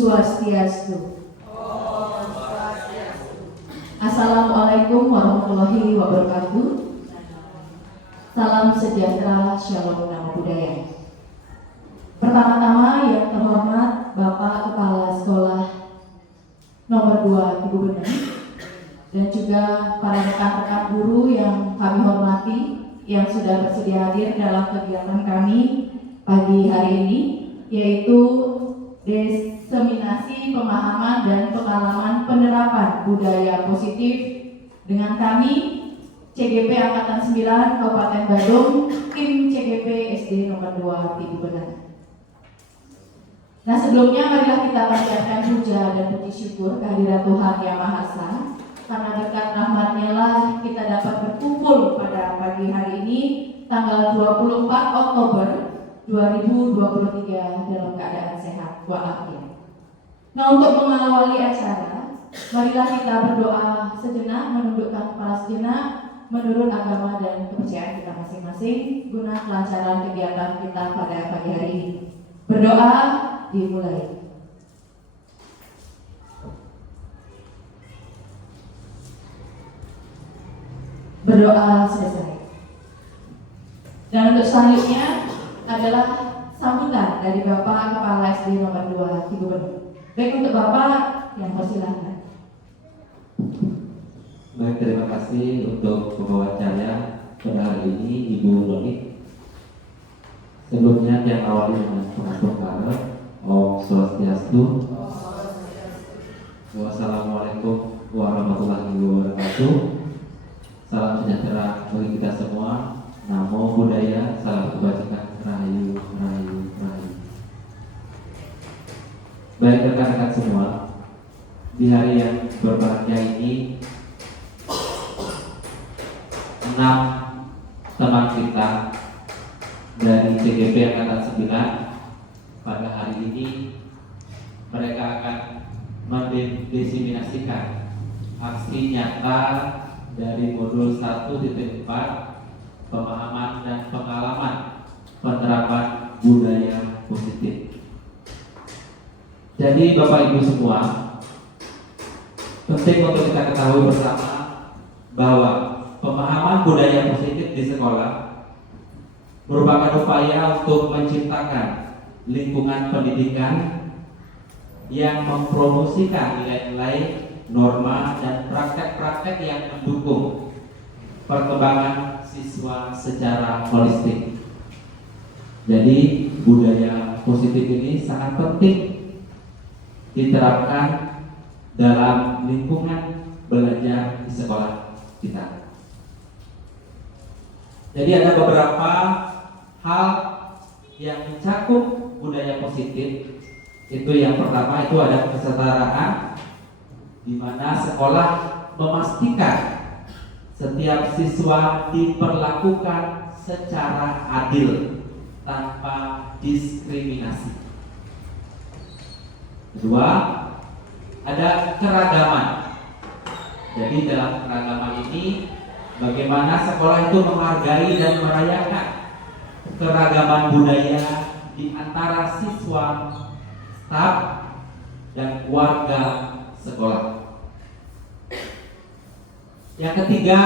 Swastiastu. Assalamualaikum warahmatullahi wabarakatuh. Salam sejahtera, shalom namo buddhaya. Pertama-tama yang terhormat Bapak Kepala Sekolah nomor 2 Ibu Bener dan juga para rekan-rekan guru yang kami hormati yang sudah bersedia hadir dalam kegiatan kami pagi hari ini, yaitu diseminasi pemahaman dan pengalaman penerapan budaya positif dengan kami CGP Angkatan 9 Kabupaten Badung, tim CGP SD nomor 2 Ibu Bener. Nah, sebelumnya marilah kita panjatkan puja dan puji syukur kehadirat Tuhan Yang Maha Esa, karena berkat rahmat-Nya lah kita dapat berkumpul pada pagi hari ini tanggal 24 Oktober 2023 dalam keadaan sehat walafiat. Nah, untuk mengawali acara, marilah kita berdoa sejenak, menundukkan kepala sejenak menurut agama dan kepercayaan kita masing-masing guna kelancaran kegiatan kita pada pagi hari ini. Berdoa dimulai. Berdoa selesai. Dan untuk selanjutnya adalah sambutan dari Bapak Kepala SD nomor 2 Ibu Bener. Baik, untuk Bapak yang persilahkan. Baik, terima kasih untuk pembawa acara pada hari ini Ibu Noni. Sebelumnya yang awali dengan pengatur Om Swastiastu. Wassalamualaikum warahmatullahi wabarakatuh. Salam sejahtera bagi kita semua. Namo Buddhaya, salam kebajikan, rahayu, rahayu, rahayu. Baik rekan-rekan semua, di hari yang berbahagia ini 6 teman kita dari CGP Angkatan 9 pada hari ini mereka akan mendiseminasikan aksi nyata dari modul 1.4 pemahaman dan pengalaman penerapan budaya positif. Jadi Bapak Ibu semua, penting untuk kita ketahui bersama bahwa pemahaman budaya positif di sekolah merupakan upaya untuk menciptakan lingkungan pendidikan yang mempromosikan nilai-nilai, norma, dan praktek-praktek yang mendukung perkembangan siswa secara holistik. Jadi budaya positif ini sangat penting diterapkan dalam lingkungan belajar di sekolah kita. Jadi ada beberapa hal yang mencakup budaya positif. Itu yang pertama, itu ada kesetaraan, di mana sekolah memastikan setiap siswa diperlakukan secara adil tanpa diskriminasi. Kedua, ada keragaman. Jadi dalam keragaman ini bagaimana sekolah itu menghargai dan merayakan keragaman budaya di antara siswa, staf, dan warga sekolah. Yang ketiga,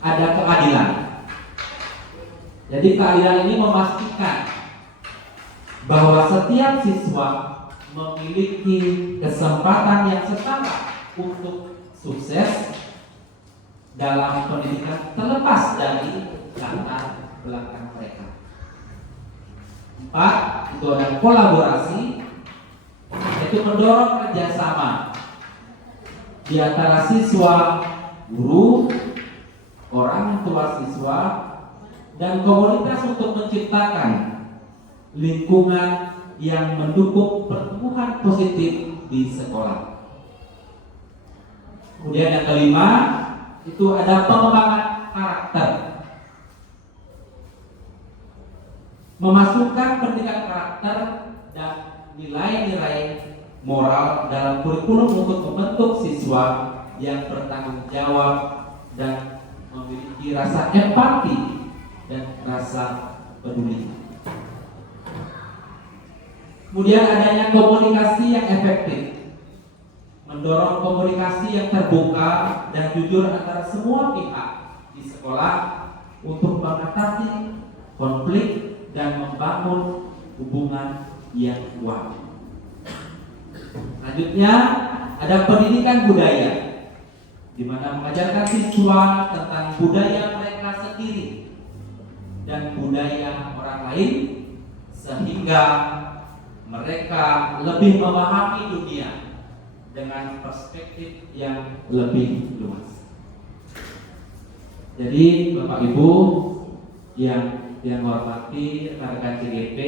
ada keadilan. Jadi keadilan ini memastikan bahwa setiap siswa memiliki kesempatan yang setara untuk sukses dalam pendidikan terlepas dari latar belakang mereka. 4, itu ada kolaborasi, yaitu mendorong kerjasama di antara siswa, guru, orang tua siswa, dan komunitas untuk menciptakan lingkungan yang mendukung pertumbuhan positif di sekolah. Kemudian yang kelima, itu ada pengembangan karakter. Memasukkan pendidikan karakter dan nilai-nilai moral dalam kurikulum untuk membentuk siswa yang bertanggung jawab dan memiliki rasa empati dan rasa peduli. Kemudian adanya komunikasi yang efektif, mendorong komunikasi yang terbuka dan jujur antara semua pihak di sekolah untuk mengatasi konflik dan membangun hubungan yang kuat. Selanjutnya ada pendidikan budaya, di mana mengajarkan siswa tentang budaya mereka sendiri dan budaya orang lain, sehingga mereka lebih memahami dunia dengan perspektif yang lebih luas. Jadi Bapak Ibu yang hormati rekan-rekan CGP,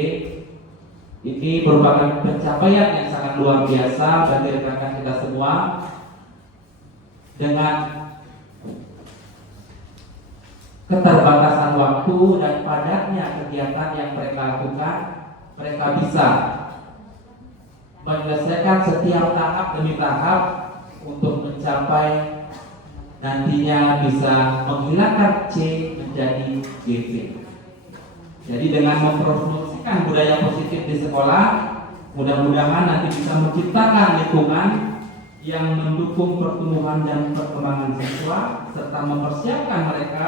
ini merupakan pencapaian yang sangat luar biasa bagi rekan-rekan kita semua. Dengan keterbatasan waktu dan padatnya kegiatan yang mereka lakukan, mereka bisa menyelesaikan setiap tahap demi tahap untuk mencapai nantinya bisa menghilangkan C menjadi GP. Jadi dengan mempromosikan budaya positif di sekolah, mudah-mudahan nanti bisa menciptakan lingkungan yang mendukung pertumbuhan dan perkembangan siswa, serta mempersiapkan mereka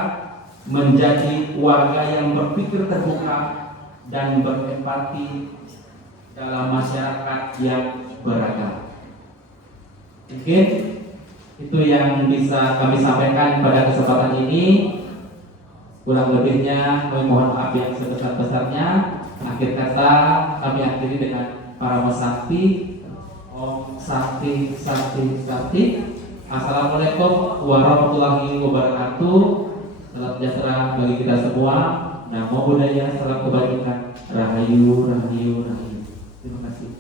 menjadi warga yang berpikir terbuka dan berempati dalam masyarakat yang beragam. Mungkin itu yang bisa kami sampaikan pada kesempatan ini. Kurang lebihnya kami mohon maaf yang sebesar-besarnya. Akhir kata kami akhiri dengan para sakti. Om Sakti Sakti Sakti. Assalamualaikum warahmatullahi wabarakatuh. Salam sejahtera bagi kita semua. Namo Buddhaya, salam kebajikan. Rahayu, rahayu, rahayu. Terima kasih.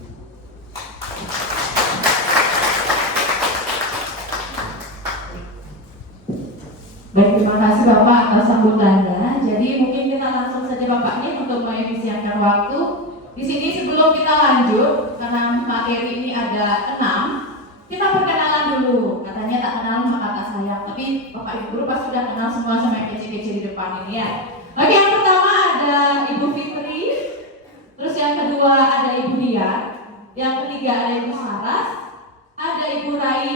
Baik, terima kasih Bapak atas sambutannya. Jadi mungkin kita langsung saja Bapak ini untuk mengefisienkan waktu. Di sini sebelum kita lanjut, karena materi ini ada 6, kita perkenalan dulu. Katanya tak kenal maka tak sayang. Tapi Bapak Ibu guru pasti sudah kenal semua sama yang kece-kece di depan ini ya. Oke, yang pertama ada Ibu Fitri. Terus yang kedua ada Ibu Dian. Yang ketiga ada Ibu Saras. Ada Ibu Rai.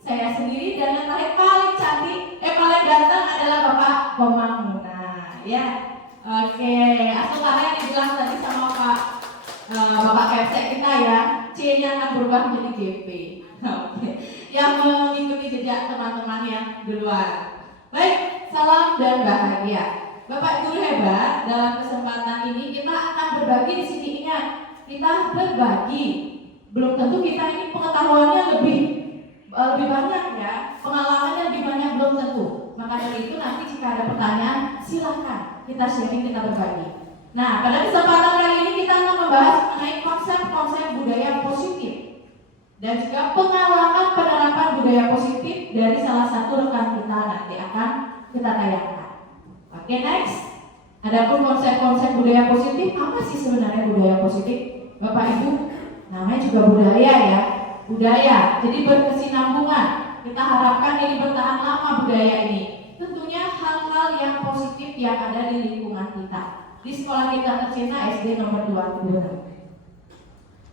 Saya sendiri, dan yang terakhir paling cantik, paling ganteng adalah Bapak Komang Muna, ya. Oke, asal kalian dibilang tadi sama Bapak Kepsek kita ya, C-nya akan berubah menjadi GP. Oke, yang mengikuti jejak teman-teman yang duluan. Baik, salam dan bahagia. Bapak Guru hebat, dalam kesempatan ini kita akan berbagi di sini. Ingat, kita berbagi. Belum tentu kita ini pengetahuannya lebih banyak ya, pengalamannya lebih banyak belum tentu. Maka dari itu nanti jika ada pertanyaan silahkan kita sharing, kita berbagi. Nah, pada kesempatan kali ini kita akan membahas mengenai konsep-konsep budaya positif dan juga pengalaman penerapan budaya positif dari salah satu rekan kita nanti akan kita tayangkan. Oke, next. Adapun konsep-konsep budaya positif, apa sih sebenarnya budaya positif? Bapak Ibu, namanya juga budaya ya. Budaya, jadi berkesinambungan. Kita harapkan ini bertahan lama budaya ini. Tentunya hal-hal yang positif yang ada di lingkungan kita. Di sekolah kita tercinta SD nomor 2 Tiburan.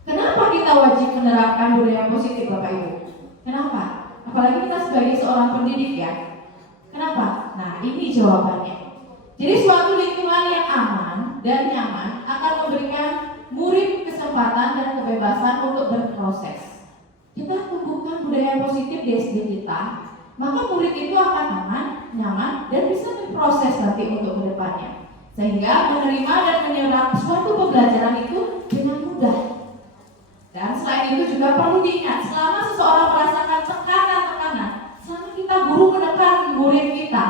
Kenapa kita wajib menerapkan budaya positif Bapak Ibu? Kenapa? Apalagi kita sebagai seorang pendidik ya. Kenapa? Nah, ini jawabannya. Jadi suatu lingkungan yang aman dan nyaman akan memberikan murid kesempatan dan kebebasan untuk berproses. Kita tumbuhkan budaya positif di SD kita, maka murid itu akan aman, nyaman, dan bisa berproses nanti untuk kedepannya, sehingga menerima dan menyerap suatu pembelajaran itu dengan mudah. Dan selain itu juga perlu diingat, selama seseorang merasakan tekanan-tekanan, selama kita guru menekan murid kita,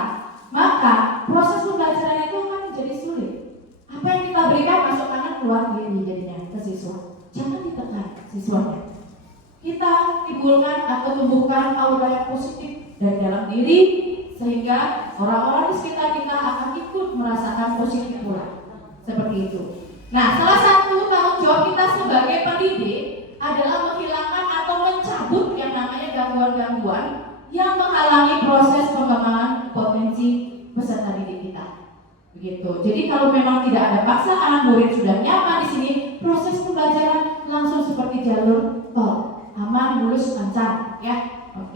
maka proses pembelajaran itu akan menjadi sulit. Apa yang kita berikan masuk kanan keluar kiri jadinya ke siswa. Jangan ditekan siswanya. Kita timbulkan atau tumbuhkan aura yang positif dari dalam diri, sehingga orang-orang di sekitar kita akan ikut merasakan positif pula. Seperti itu. Nah, salah satu tanggung jawab kita sebagai pendidik adalah menghilangkan atau mencabut yang namanya gangguan-gangguan yang menghalangi proses pengembangan potensi peserta didik kita. Begitu. Jadi kalau memang tidak ada paksaan, murid sudah nyaman di sini, proses pembelajaran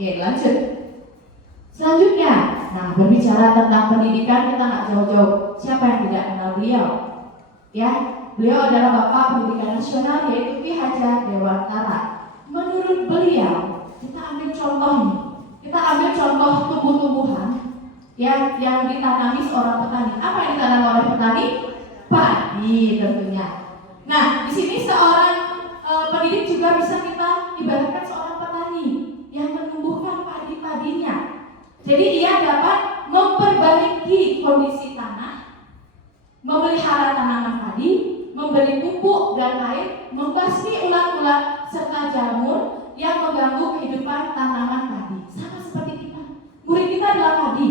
Oke, lanjut. Selanjutnya, nah berbicara tentang pendidikan kita nggak jauh-jauh. Siapa yang tidak kenal beliau? Ya, beliau adalah Bapak Pendidikan Nasional yaitu Ki Hajar Dewantara. Menurut beliau, kita ambil contoh nih. Kita ambil contoh tumbuh-tumbuhan yang ditanami seorang petani. Apa yang ditanam oleh petani? Padi tentunya. Nah, di sini seorang pendidik juga bisa kita ibaratkan seorang petani yang menumbuhkan padi-padinya. Jadi ia dapat memperbaiki kondisi tanah, memelihara tanaman padi, memberi pupuk dan air, membasmi ulat-ulat serta jamur yang mengganggu kehidupan tanaman padi. Sama seperti kita. Murid kita adalah padi,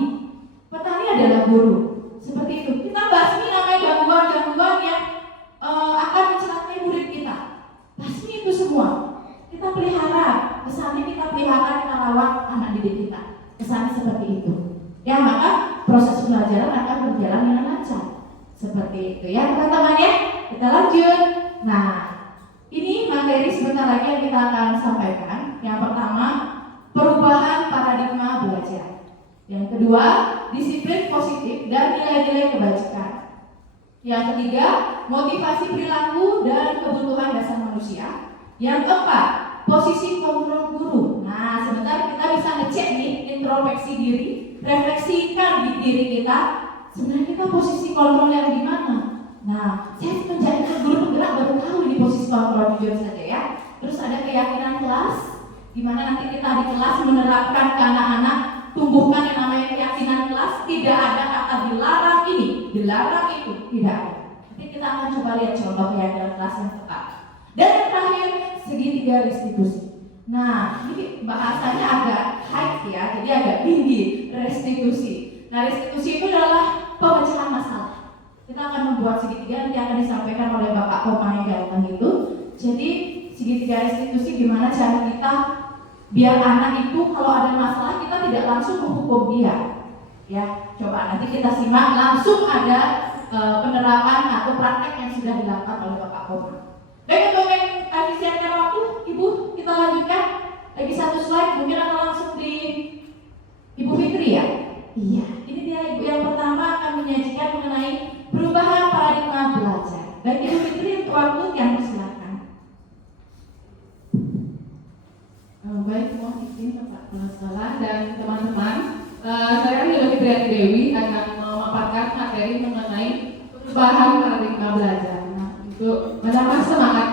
petani adalah guru. Seperti itu. Kita basmi namanya gangguan-gangguan yang akan mencelakai murid kita. Basmi itu semua. Kita pelihara, kesannya kita pelihara, kita rawat anak didik kita. Kesannya seperti itu. Ya, maka proses pembelajaran akan berjalan dengan lancar. Seperti itu ya teman-teman ya. Kita lanjut. Nah, ini materi sebentar lagi yang kita akan sampaikan. Yang pertama, perubahan paradigma belajar. Yang kedua, disiplin positif dan nilai-nilai kebajikan. Yang ketiga, motivasi perilaku dan kebutuhan dasar manusia. Yang keempat, posisi kontrol guru. Nah, sebentar kita bisa ngecek nih, introspeksi diri, refleksikan di diri kita. Sebenarnya kita posisi kontrol yang di mana? Nah, saya menjadi guru penggerak baru tahu ini posisi kontrol, jujur saja ya. Terus ada keyakinan kelas, di mana nanti kita di kelas menerapkan ke anak-anak, tumbuhkan yang namanya keyakinan kelas. Tidak ada kata dilarang ini, dilarang itu, tidak ada. Nanti kita akan coba lihat contoh keyakinan kelas yang tepat. Dan yang terakhir, segitiga restitusi. Nah, ini bahasanya agak high ya, jadi agak tinggi, restitusi. Nah, restitusi itu adalah pemecahan masalah. Kita akan membuat segitiga, nanti akan disampaikan oleh Bapak Komang yang datang itu. Jadi, segitiga restitusi gimana cara kita biar anak itu kalau ada masalah kita tidak langsung menghukum dia. Ya, coba nanti kita simak langsung ada penerapan atau praktek yang sudah dilakukan oleh Bapak Komang. Baik, untuk efisienkan waktu, Ibu, kita lanjutkan. Lagi satu slide, mungkin akan langsung di Ibu Fitri ya? Iya, ini dia Ibu yang pertama akan menyajikan mengenai perubahan paradigma belajar. Baik, Ibu Fitri, untuk waktu yang persilakan. Baik, mohon izin Bapak Salah dan teman-teman. Saya Ibu Fitri Dewi akan memaparkan materi mengenai perubahan paradigma belajar. Untuk menambah semangat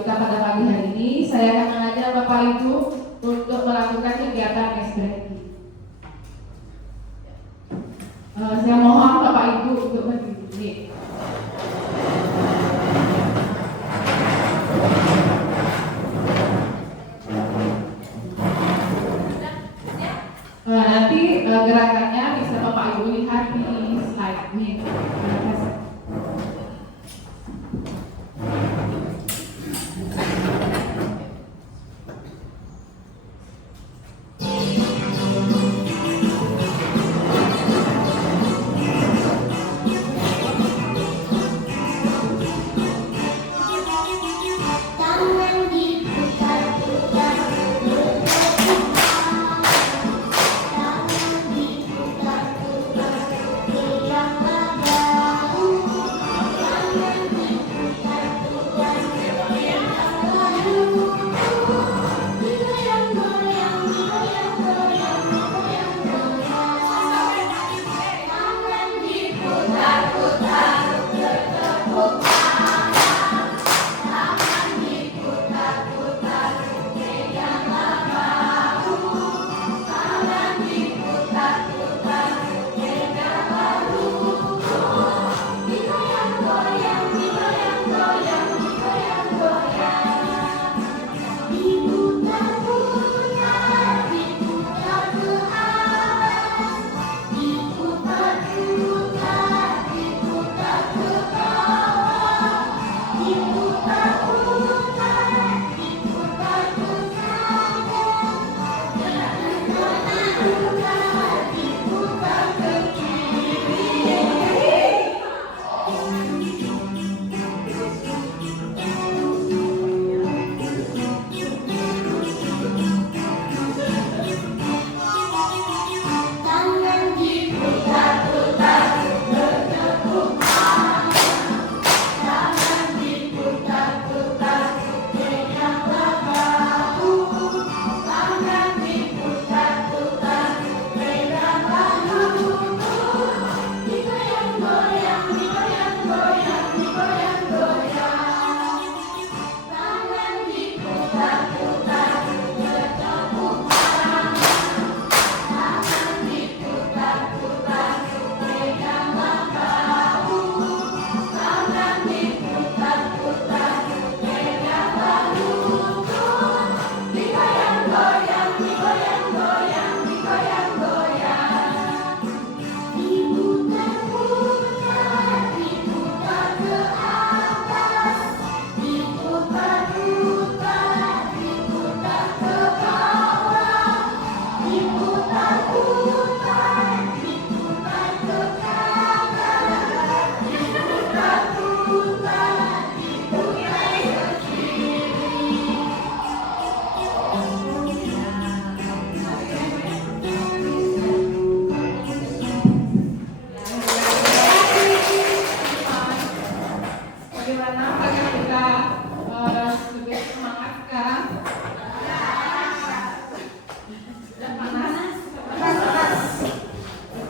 kita pada pagi hari ini, saya akan mengajak Bapak Ibu untuk melakukan kegiatan ekspresi. Saya mohon Bapak Ibu untuk berdiri. Nanti gerakannya bisa Bapak Ibu lihat di slide ini.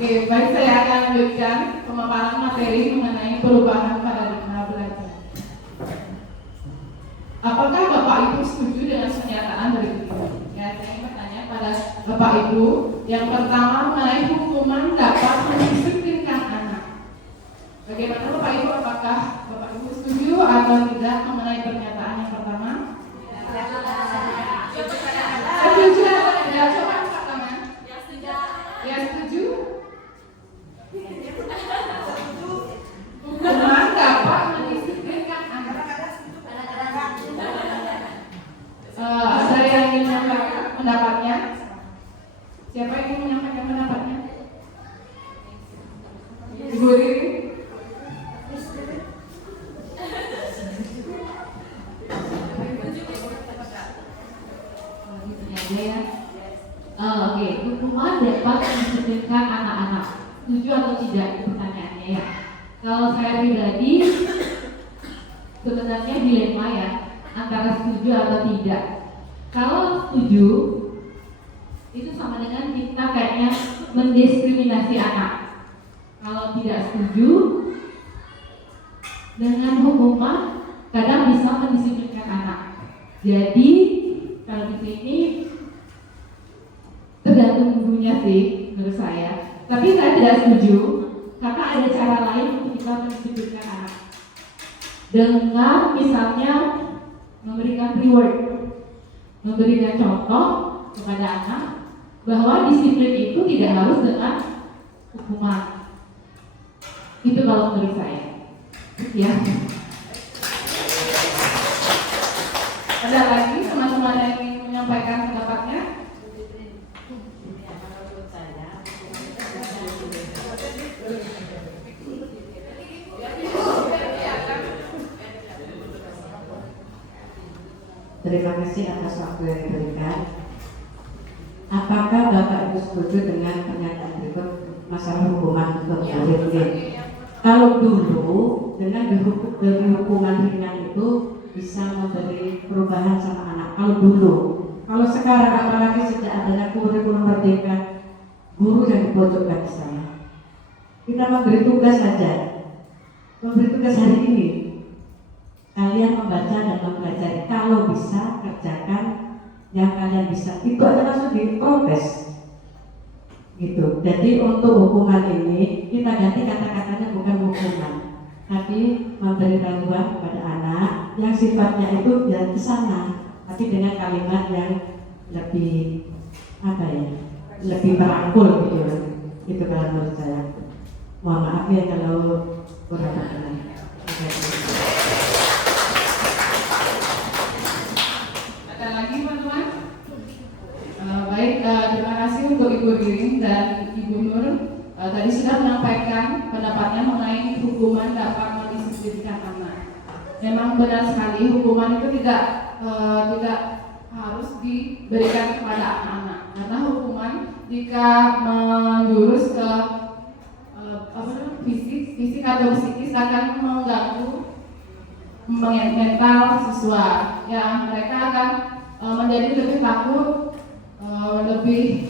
Oke, baik, saya akan lanjutkan pemaparan materi mengenai perubahan paradigma belajar. Apakah Bapak Ibu setuju dengan pernyataan berikut ini? Ya, saya ingin bertanya pada Bapak Ibu. Yang pertama mengenai hukuman dapat mendisiplinkan anak. Bagaimana Bapak Ibu? Apakah Bapak Ibu setuju atau tidak mengenai pernyataan yang pertama? Setuju atau tidak? Coba angkat tangan. Ya, setuju. Hukuman dapat mendisiplinkan anak. Ada yang ingin menyampaikan pendapatnya? Siapa yang ingin menyampaikan pendapatnya? Ibu Riri? Ya. Oke, hukuman dapat mendisiplinkan anak-anak. Setuju atau tidak pertanyaannya ya? Kalau saya pribadi sebenarnya dilema ya antara setuju atau tidak. Kalau setuju itu sama dengan kita kayaknya mendiskriminasi anak. Kalau tidak setuju dengan hukuman kadang bisa mendisiplinkan anak. Jadi kalau di sini tergantung gurunya sih menurut saya. Tapi saya tidak setuju karena ada cara lain untuk kita mendisiplinkan anak. Dengan misalnya memberikan reward, memberikan contoh kepada anak bahwa disiplin itu tidak harus dengan hukuman. Itu kalau menurut saya. Ya. Ada lagi teman-teman yang ingin menyampaikan pendapatnya? Terima kasih atas waktu yang diberikan. Apakah Bapak Ibu setuju dengan pernyataan berikut masalah hukuman untuk murid? Kalau dulu dengan hukuman ringan itu bisa memberi perubahan sama anak. Kalau dulu, kalau sekarang apalagi sejak adanya kurikulum merdeka, guru yang dipojokkan di sana. Kita memberi tugas saja, memberi tugas hari ini. Kalian membaca dan mempelajari, kalau bisa kerjakan yang kalian bisa. Itu aja langsung diprotes gitu. Jadi untuk hukuman ini kita ganti kata-katanya bukan hukuman, tapi memberi bantuan kepada anak yang sifatnya itu ya ke sana, tapi dengan kalimat yang lebih apa ya, lebih merangkul gitu. Itu kalau menurut saya. Mohon maaf ya kalau kurang berkenan. Baik, terima kasih untuk Ibu Ririn dan Ibu Nur. Tadi sudah menyampaikan pendapatnya mengenai hukuman dapat mendisiplinkan anak. Memang benar sekali hukuman itu tidak harus diberikan kepada anak-anak, karena hukuman jika menjurus ke fisik atau psikis akan mengganggu mental siswa. Ya, mereka akan menjadi lebih takut. Lebih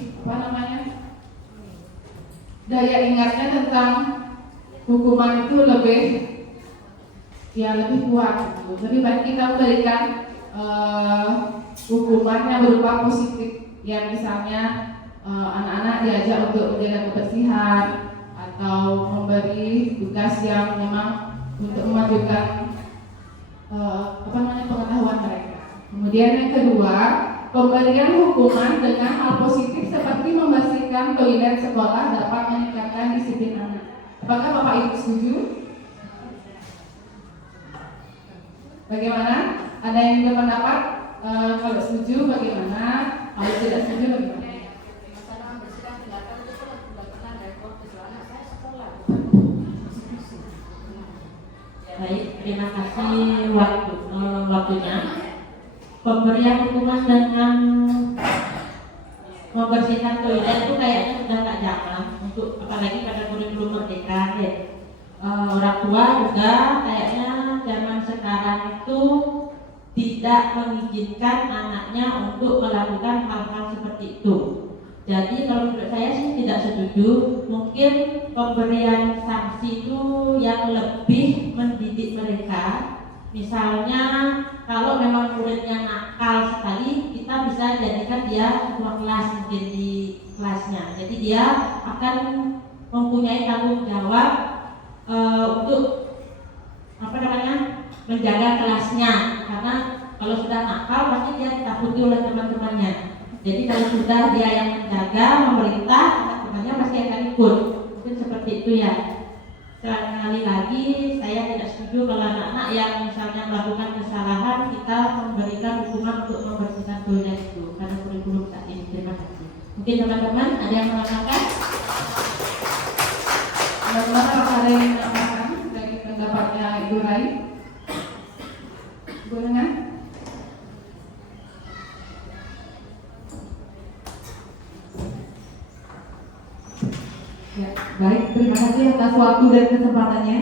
daya ingatnya tentang hukuman itu lebih kuat gitu. Lebih baik kita memberikan hukuman yang berupa positif, yang misalnya anak-anak diajak untuk menjaga kebersihan atau memberi tugas yang memang untuk memajukan pengetahuan mereka. Kemudian yang kedua, pemberian hukuman dengan hal positif seperti membersihkan toilet sekolah dapat meningkatkan disiplin anak. Apakah Bapak Ibu setuju? Bagaimana? Ada yang berpendapat kalau setuju bagaimana? Kalau tidak setuju bagaimana? Baik, terima kasih waktunya. Pemberian hukuman dengan membersihkan toilet itu kayaknya sudah tak zaman untuk, apalagi pada kurikulum merdeka ya. Orang tua juga kayaknya zaman sekarang itu tidak mengizinkan anaknya untuk melakukan hal-hal seperti itu. Jadi kalau menurut saya sih tidak setuju. Mungkin pemberian sanksi itu yang lebih mendidik mereka. Misalnya kalau memang muridnya nakal sekali, kita bisa jadikan dia ketua kelas mungkin di kelasnya. Jadi dia akan mempunyai tanggung jawab untuk menjaga kelasnya. Karena kalau sudah nakal pasti dia ditakuti oleh teman-temannya. Jadi kalau sudah dia yang menjaga, memerintah, teman-temannya pasti akan ikut. Mungkin seperti itu ya. Sekali lagi saya tidak setuju kalau anak-anak yang misalnya melakukan kesalahan kita memberikan hukuman untuk membersihkan toilet itu karena kurikulum saat ini. Terima kasih. Mungkin teman-teman ada yang mengatakan? Teman-teman apakah ada yang menambahkan dari pendapatnya Ibu Rai? Ibu Nengan? Ya, baik, terima kasih atas waktu dan kesempatannya.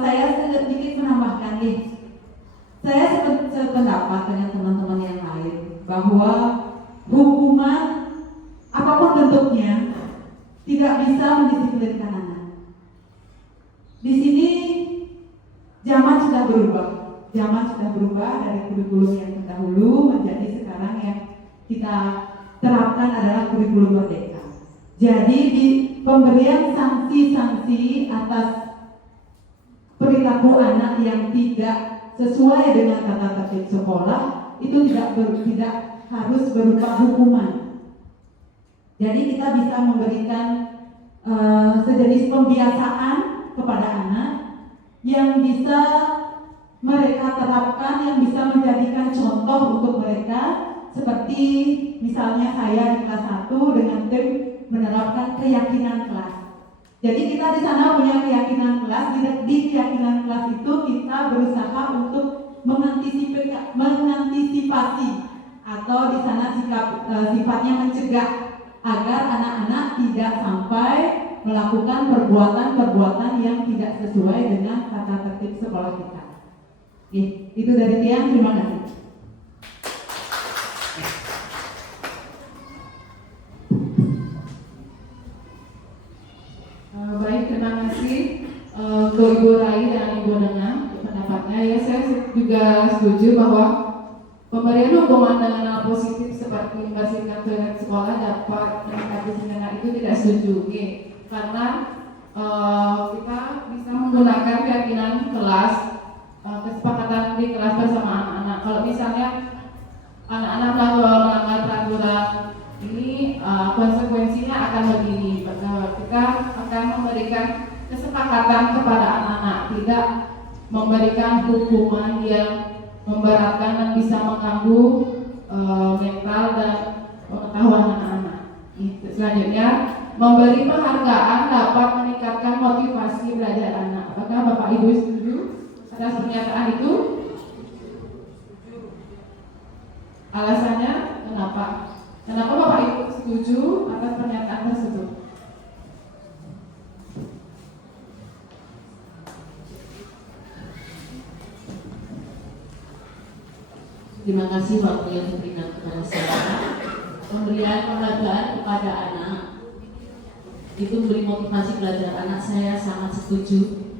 Saya sedikit menambahkan nih. Saya sependapat dengan teman-teman yang lain bahwa hukuman apapun bentuknya tidak bisa mendisiplinkan anak. Di sini zaman sudah berubah. Zaman sudah berubah dari kurikulum yang terdahulu menjadi sekarang yang kita terapkan adalah kurikulum merdeka. Jadi di pemberian sanksi-sanksi atas perilaku anak yang tidak sesuai dengan tata tertib sekolah itu tidak harus berupa hukuman. Jadi kita bisa memberikan sejenis pembiasaan kepada anak yang bisa mereka terapkan, yang bisa menjadikan contoh untuk mereka, seperti misalnya saya di kelas 1 dengan tim menerapkan keyakinan kelas. Jadi kita di sana punya keyakinan kelas. Di keyakinan kelas itu kita berusaha untuk mengantisipasi atau di sana sifatnya mencegah agar anak-anak tidak sampai melakukan perbuatan-perbuatan yang tidak sesuai dengan tata tertib sekolah kita. Itu dari Tiang, terima kasih. Baik, terima kasih untuk Ibu Rai dan Ibu Nengan untuk pendapatnya. Ya, saya juga setuju bahwa pemberian hukuman dengan hal positif seperti membersihkan toilet sekolah dapat meningkatkan kesenangan itu tidak setuju. Karena kita bisa menggunakan keyakinan kelas, kesepakatan di kelas bersama anak-anak. Kalau misalnya anak-anak melanggar peraturan ini, konsekuensinya akan begini. Kita akan memberikan kesepakatan kepada anak-anak, tidak memberikan hukuman yang memberatkan dan bisa mengganggu mental dan pengetahuan anak-anak. Selanjutnya, memberi penghargaan dapat meningkatkan motivasi belajar anak. Apakah Bapak Ibu setuju atas pernyataan itu? Alasannya kenapa? Kenapa Bapak Ibu setuju atas pernyataan tersebut? Terima kasih waktu yang diberikan kepada saya. Pemberian penghargaan kepada anak itu memberi motivasi belajar anak, saya sangat setuju.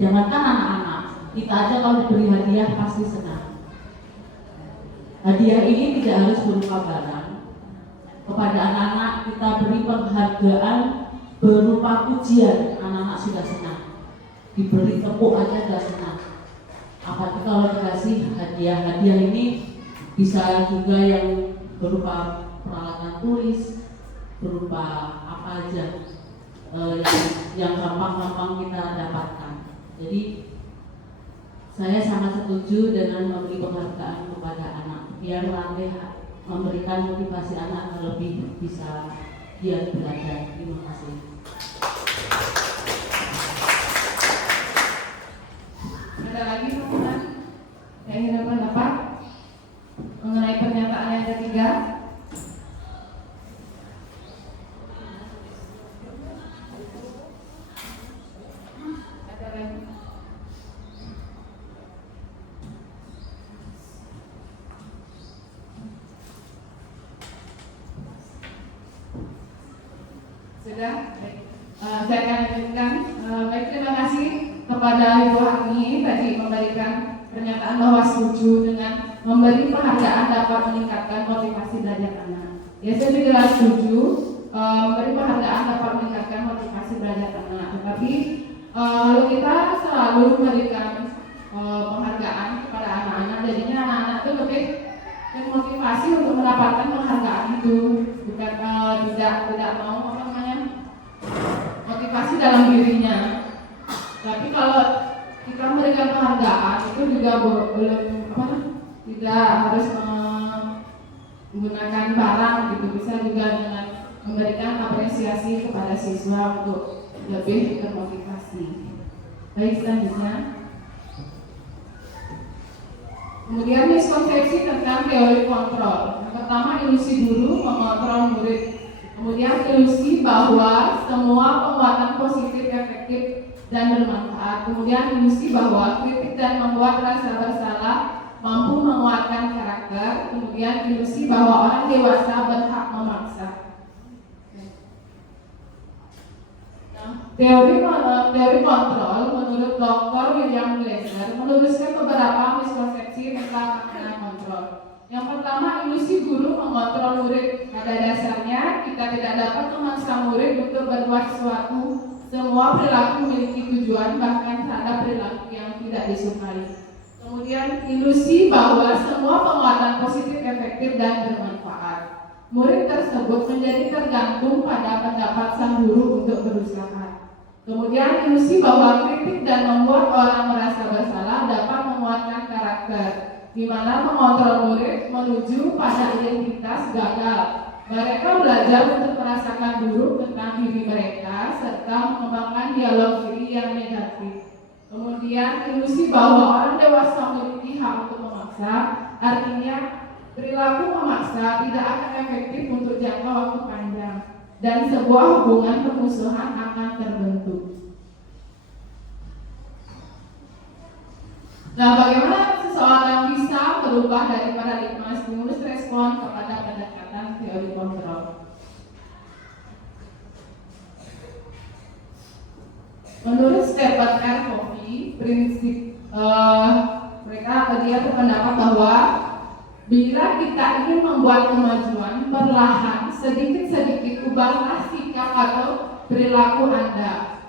Jangankan anak-anak, kita aja kalau diberi hadiah pasti senang. Hadiah ini tidak harus berupa barang. Kepada anak-anak kita beri penghargaan berupa pujian, anak-anak sudah senang. Diberi tepuk aja sudah senang. Apalagi kalau dikasih hadiah ini bisa juga yang berupa peralatan tulis, berupa apa aja yang gampang-gampang kita dapatkan. Jadi saya sangat setuju dengan memberi penghargaan kepada anak biar nanti memberikan motivasi anak agar lebih bisa giat belajar. Terima kasih. Ada lagi teman-teman yang ingin berpendapat mengenai pernyataan yang ketiga? Ada lagi? Sudah, baik. Saya akan lanjutkan. Baik, terima kasih kepada Ibu Hani tadi memberikan pernyataan bahwa setuju dengan memberi penghargaan dapat meningkatkan motivasi belajar anak. Ya, saya juga setuju memberi penghargaan dapat meningkatkan motivasi belajar anak. Tetapi kalau kita selalu memberikan penghargaan kepada anak-anak, jadinya anak-anak itu lebih termotivasi untuk mendapatkan penghargaan itu, bukan tidak mau motivasi dalam dirinya. Tapi kalau kita memberikan penghargaan itu juga belum tidak harus menggunakan barang gitu, bisa juga dengan memberikan apresiasi kepada siswa untuk lebih termotivasi. Baik, selanjutnya. Kemudian miskonsepsi tentang teori kontrol. Yang pertama, ilusi guru mengontrol murid. Kemudian ilusi bahwa semua penguatan positif efektif dan bermanfaat. Kemudian ilusi bahwa kritik dan membuat rasa bersalah mampu menguatkan karakter. Kemudian ilusi bahwa orang dewasa berhak memaksa. Teori kontrol menurut Dr. William Glasser meluruskan beberapa miskonsepsi tentang makna kontrol. Yang pertama, ilusi guru mengontrol murid. Pada dasarnya kita tidak dapat memaksa murid untuk berbuat sesuatu. Semua perilaku memiliki tujuan, bahkan terhadap perilaku yang tidak disukai. Kemudian ilusi bahwa semua penguatan positif efektif dan bermanfaat. Murid tersebut menjadi tergantung pada pendapat sang guru untuk berusaha. Kemudian ilusi bahwa kritik dan membuat orang merasa bersalah dapat menguatkan karakter, di mana mengontrol murid menuju pada identitas gagal. Mereka belajar untuk merasakan buruk tentang diri mereka serta mengembangkan dialog diri yang negatif. Kemudian ilusi bahwa orang dewasa memiliki hak untuk memaksa, artinya perilaku memaksa tidak akan efektif untuk jangka waktu panjang dan sebuah hubungan permusuhan akan terbentuk. Nah, bagaimana seseorang bisa berubah dari paradigma stimulus respon kepada pendekatan teori kontrol? Menurut Stephen R. Covey, prinsip dia berpendapat bahwa bila kita ingin membuat kemajuan perlahan, sedikit-sedikit ubahlah sikap atau perilaku Anda.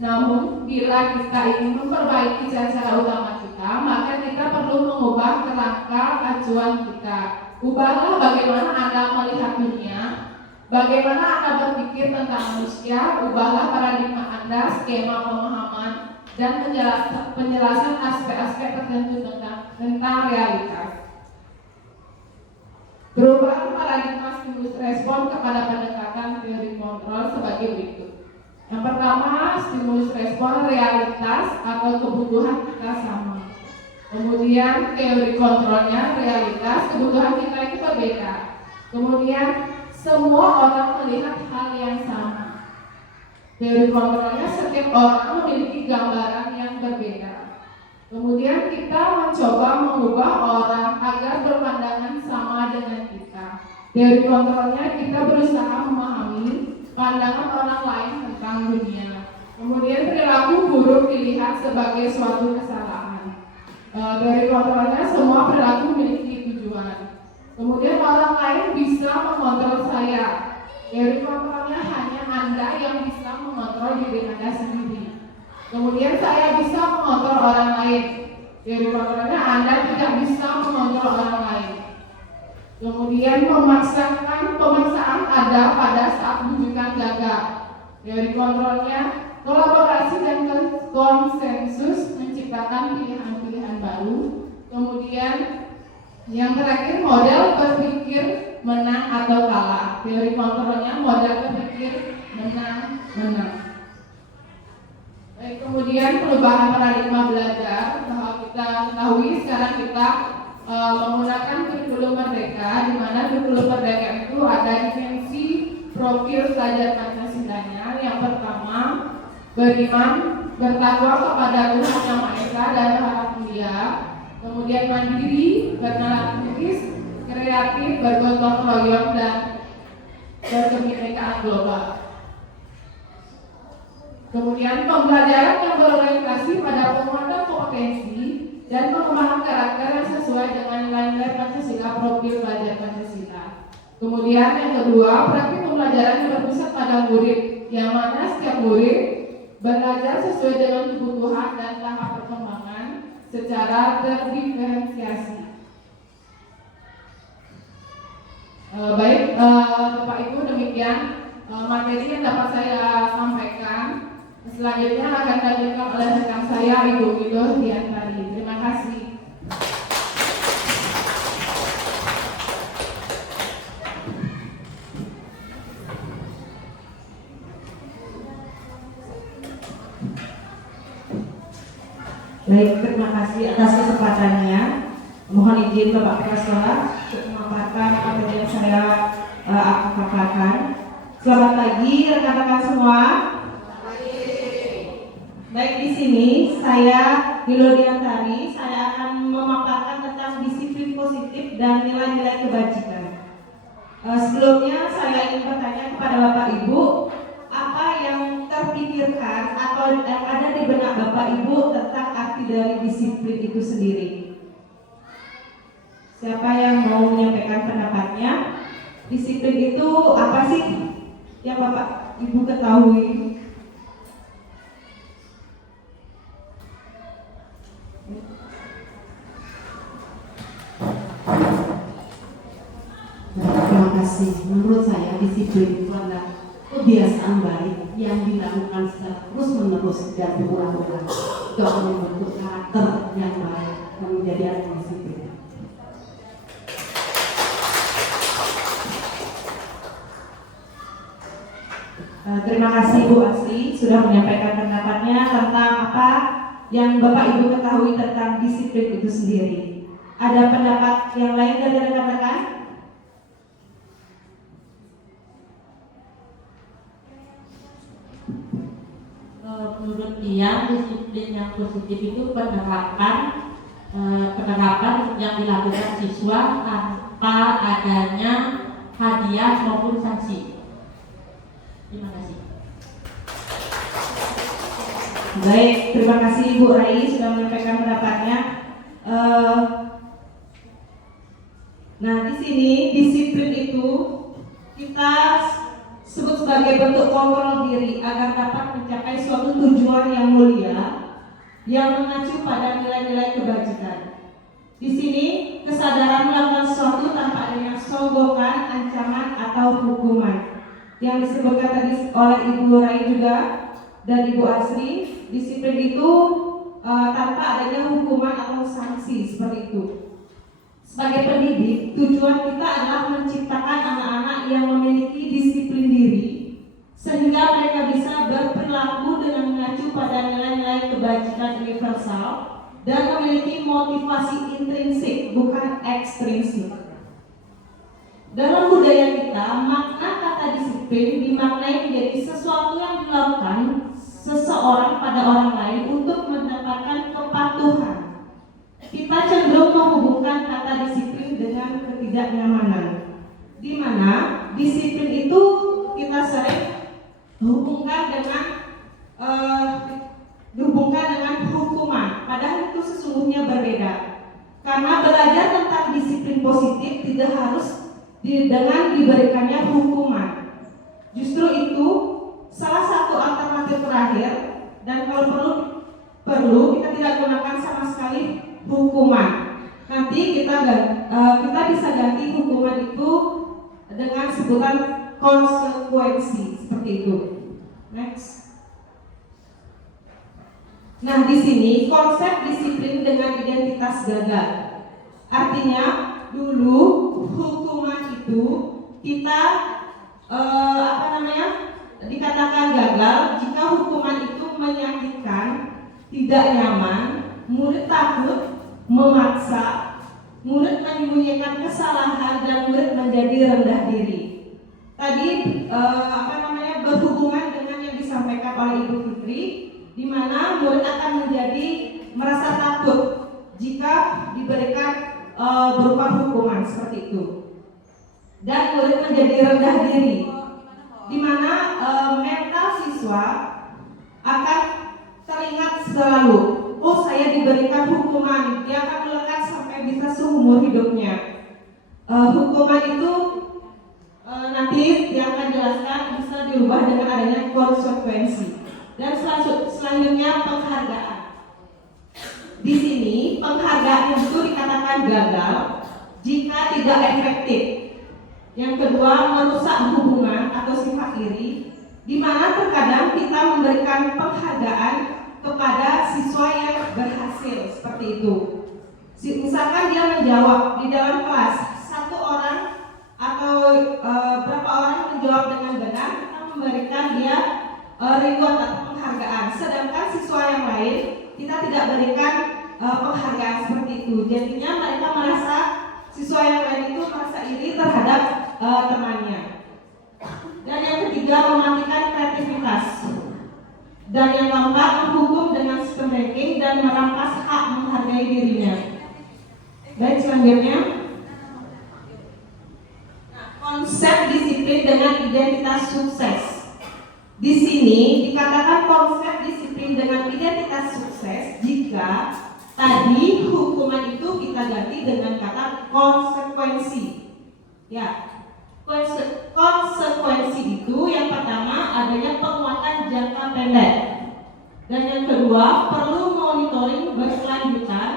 Namun, bila kita ingin memperbaiki cara utama kita, maka kita perlu mengubah kerangka acuan kita. Ubahlah bagaimana Anda melihat dunia, bagaimana Anda berpikir tentang manusia, ubahlah paradigma Anda, skema pemahaman, dan penjelasan aspek-aspek tertentu tentang realitas. Perubahan paradigma stimulus respon kepada pendekatan teori kontrol sebagai berikut. Yang pertama, stimulus respon realitas atau kebutuhan kita sama. Kemudian teori kontrolnya realitas, kebutuhan kita itu berbeda. Kemudian semua orang melihat hal yang sama. Teori kontrolnya setiap orang memiliki gambaran yang berbeda. Kemudian kita mencoba mengubah orang agar berpandangan sama dengan kita. Teori kontrolnya kita berusaha memahami pandangan orang lain tentang dunia. Kemudian perilaku buruk dilihat sebagai suatu kesalahan. Dari kontrolnya semua perilaku memiliki tujuan. Kemudian orang lain bisa mengontrol saya. Dari kontrolnya hanya Anda yang bisa mengontrol diri Anda sendiri. Kemudian saya bisa mengontrol orang lain. Dari kontrolnya Anda tidak bisa mengontrol orang lain. Kemudian pemaksaan ada pada saat bujukan gagal. Teori kontrolnya kolaborasi dan konsensus menciptakan pilihan-pilihan baru. Kemudian yang terakhir model berpikir menang atau kalah. Teori kontrolnya model berpikir menang. Baik, kemudian perubahan paradigma belajar bahwa kita ketahui sekarang kita menggunakan kurikulum merdeka, di mana kurikulum merdeka itu ada dimensi profil pelajar Pancasilanya. Yang pertama, beriman, bertakwa kepada Tuhan Yang Maha Esa dan berharap mulia. Kemudian mandiri, bernalar kritis, kreatif, bergotong royong dan berkebinekaan global. Kemudian pembelajaran yang berorientasi pada penguatan kompetensi dan pengembangan karakter yang sesuai dengan nilai-nilai Pancasila, profil belajar Pancasila. Kemudian yang kedua, praktik pembelajaran yang berpusat pada murid, yang mana setiap murid belajar sesuai dengan kebutuhan dan tahap perkembangan secara terdiferensiasi. Baik, Bapak Ibu, demikian materi yang dapat saya sampaikan. Selanjutnya akan dilanjutkan oleh rekan saya, Ibu Milo Diantari. Terima kasih. Baik, terima kasih atas kesempatannya. Mohon izin Bapak Kepala Sekolah untuk memaparkan materi yang saya akan paparkan. Selamat pagi rekan-rekan semua. Baik, di sini saya Milo Diantari. Saya akan memaparkan tentang disiplin positif dan nilai-nilai kebajikan. Sebelumnya saya ingin bertanya kepada Bapak Ibu, apa yang terpikirkan atau yang ada di benak Bapak Ibu tentang arti dari disiplin itu sendiri? Siapa yang mau menyampaikan pendapatnya? Disiplin itu apa sih yang Bapak Ibu ketahui? Terima kasih. Menurut saya disiplin itu adalah kebiasaan baik yang dilakukan secara terus-menerus dan berulang-ulang. Itu akan membentuk karakter yang baik dan menjadi anak disiplin. Terima kasih Bu Asri sudah menyampaikan pendapatnya tentang apa yang Bapak Ibu ketahui tentang disiplin itu sendiri. Ada pendapat yang lain dari rekan-rekan? Menurut dia disiplin yang positif itu penerapan yang dilakukan siswa tanpa adanya hadiah maupun sanksi. Terima kasih. Baik, terima kasih Ibu Rai sudah menyampaikan pendapatnya. Nah, di sini disiplin itu kita sebut sebagai bentuk kontrol diri agar dapat mencapai suatu tujuan yang mulia yang mengacu pada nilai-nilai kebajikan. Di sini kesadaran melakukan sesuatu tanpa adanya soggokan, ancaman atau hukuman. Yang disebutkan tadi oleh Ibu Rai juga dan Ibu Asri, disiplin itu tanpa adanya hukuman atau sanksi seperti itu. Sebagai pendidik, tujuan kita adalah menciptakan anak-anak yang memiliki disiplin diri sehingga mereka bisa berperilaku dengan mengacu pada nilai-nilai kebajikan universal dan memiliki motivasi intrinsik bukan ekstrinsik. Dalam budaya kita, makna kata disiplin dimaknai menjadi sesuatu yang dilakukan seseorang pada orang lain untuk mendapatkan kepatuhan. Kita cenderung menghubungkan kata disiplin dengan ketidaknyamanan, di mana disiplin itu kita sering dihubungkan dengan hukuman, padahal itu sesungguhnya berbeda. Karena belajar tentang disiplin positif tidak harus dengan diberikannya hukuman. Justru itu salah satu alternatif terakhir, dan kalau perlu kita tidak gunakan sama sekali hukuman. Nanti kita bisa ganti hukuman itu dengan sebutan konsekuensi seperti itu. Next. Nah, di sini konsep disiplin dengan identitas gagal. Artinya dulu hukuman itu kita dikatakan gagal jika hukuman itu menyakitkan, tidak nyaman, murid takut, memaksa, murid menyembunyikan kesalahan, dan murid menjadi rendah diri. Tadi berhubungan dengan yang disampaikan oleh Ibu Fitri, di mana murid akan menjadi merasa takut jika diberikan berupa hukuman seperti itu, dan murid menjadi rendah diri, di mana mental siswa akan teringat selalu, oh saya diberikan hukuman, dia akan melekat sampai bisa seumur hidupnya. Hukuman itu nanti yang akan jelaskan bisa diubah dengan adanya konsekuensi. Dan selanjutnya penghargaan. Di sini penghargaan itu dikatakan gagal jika tidak efektif. Yang kedua, merusak hubungan atau sifat iri, di mana terkadang kita memberikan penghargaan kepada siswa yang berhasil seperti itu. Misalkan dia menjawab di dalam kelas, satu orang atau berapa orang menjawab dengan benar, kita memberikan dia reward atau penghargaan. Sedangkan siswa yang lain kita tidak berikan penghargaan seperti itu. Jadinya mereka merasa, siswa yang lain itu merasa iri terhadap temannya. Dan yang ketiga, mematikan kreativitas. Dan yang keempat, menghukum dengan sistem ranking dan merampas hak menghargai dirinya. Baik, selanjutnya konsep disiplin dengan identitas sukses. Di sini dikatakan konsep disiplin dengan identitas sukses jika tadi hukuman itu kita ganti dengan kata konsekuensi. Ya, konsekuensi itu yang pertama adanya penguatan jangka pendek, dan yang kedua perlu monitoring berkelanjutan,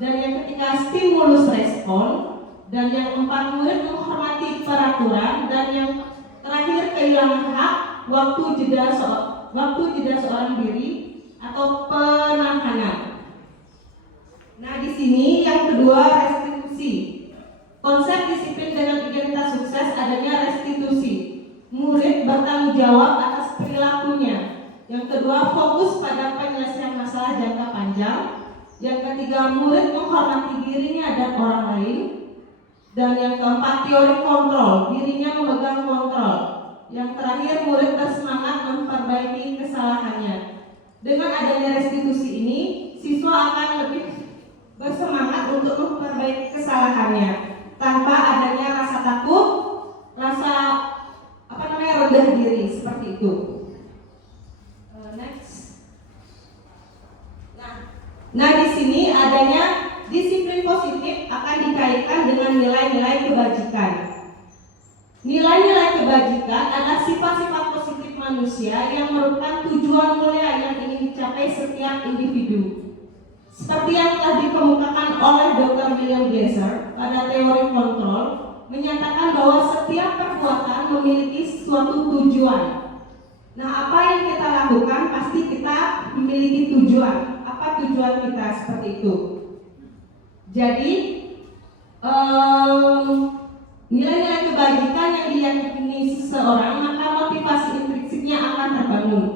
dan yang ketiga stimulus respon, dan yang keempat murid menghormati peraturan, dan yang terakhir kehilangan hak waktu jeda seorang diri atau penahanan. Nah, di sini yang kedua restitusi. Konsep disiplin dengan identitas sukses adanya restitusi. Murid bertanggung jawab atas perilakunya. Yang kedua, fokus pada penyelesaian masalah jangka panjang. Yang ketiga, murid menghormati dirinya dan orang lain. Dan yang keempat, teori kontrol, dirinya memegang kontrol. Yang terakhir, murid bersemangat memperbaiki kesalahannya. Dengan adanya restitusi ini, siswa akan lebih bersemangat untuk memperbaiki kesalahannya tanpa adanya rasa takut, rasa rendah diri seperti itu. Next. Nah, di sini adanya disiplin positif akan dikaitkan dengan nilai-nilai kebajikan. Nilai-nilai kebajikan adalah sifat-sifat positif manusia yang merupakan tujuan mulia yang ingin dicapai setiap individu. Seperti yang telah dikemukakan oleh Dr. William Glasser pada teori kontrol, menyatakan bahwa setiap perbuatan memiliki suatu tujuan. Nah, apa yang kita lakukan pasti kita memiliki tujuan. Apa tujuan kita seperti itu? Jadi nilai-nilai kebajikan yang diyakini seseorang, maka motivasi intrinsiknya akan terbangun,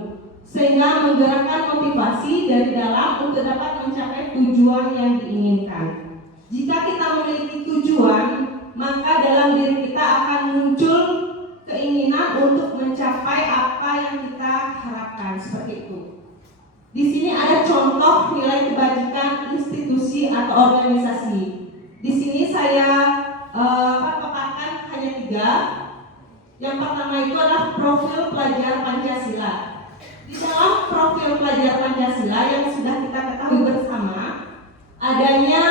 sehingga menggerakkan motivasi dari dalam untuk dapat mencapai tujuan yang diinginkan. Jika kita memiliki tujuan, maka dalam diri kita akan muncul keinginan untuk mencapai apa yang kita harapkan, seperti itu. Di sini ada contoh nilai kebajikan institusi atau organisasi. Di sini saya paparkan hanya 3. Yang pertama itu adalah profil pelajar Pancasila. Di dalam profil pelajar Pancasila yang sudah kita ketahui bersama, adanya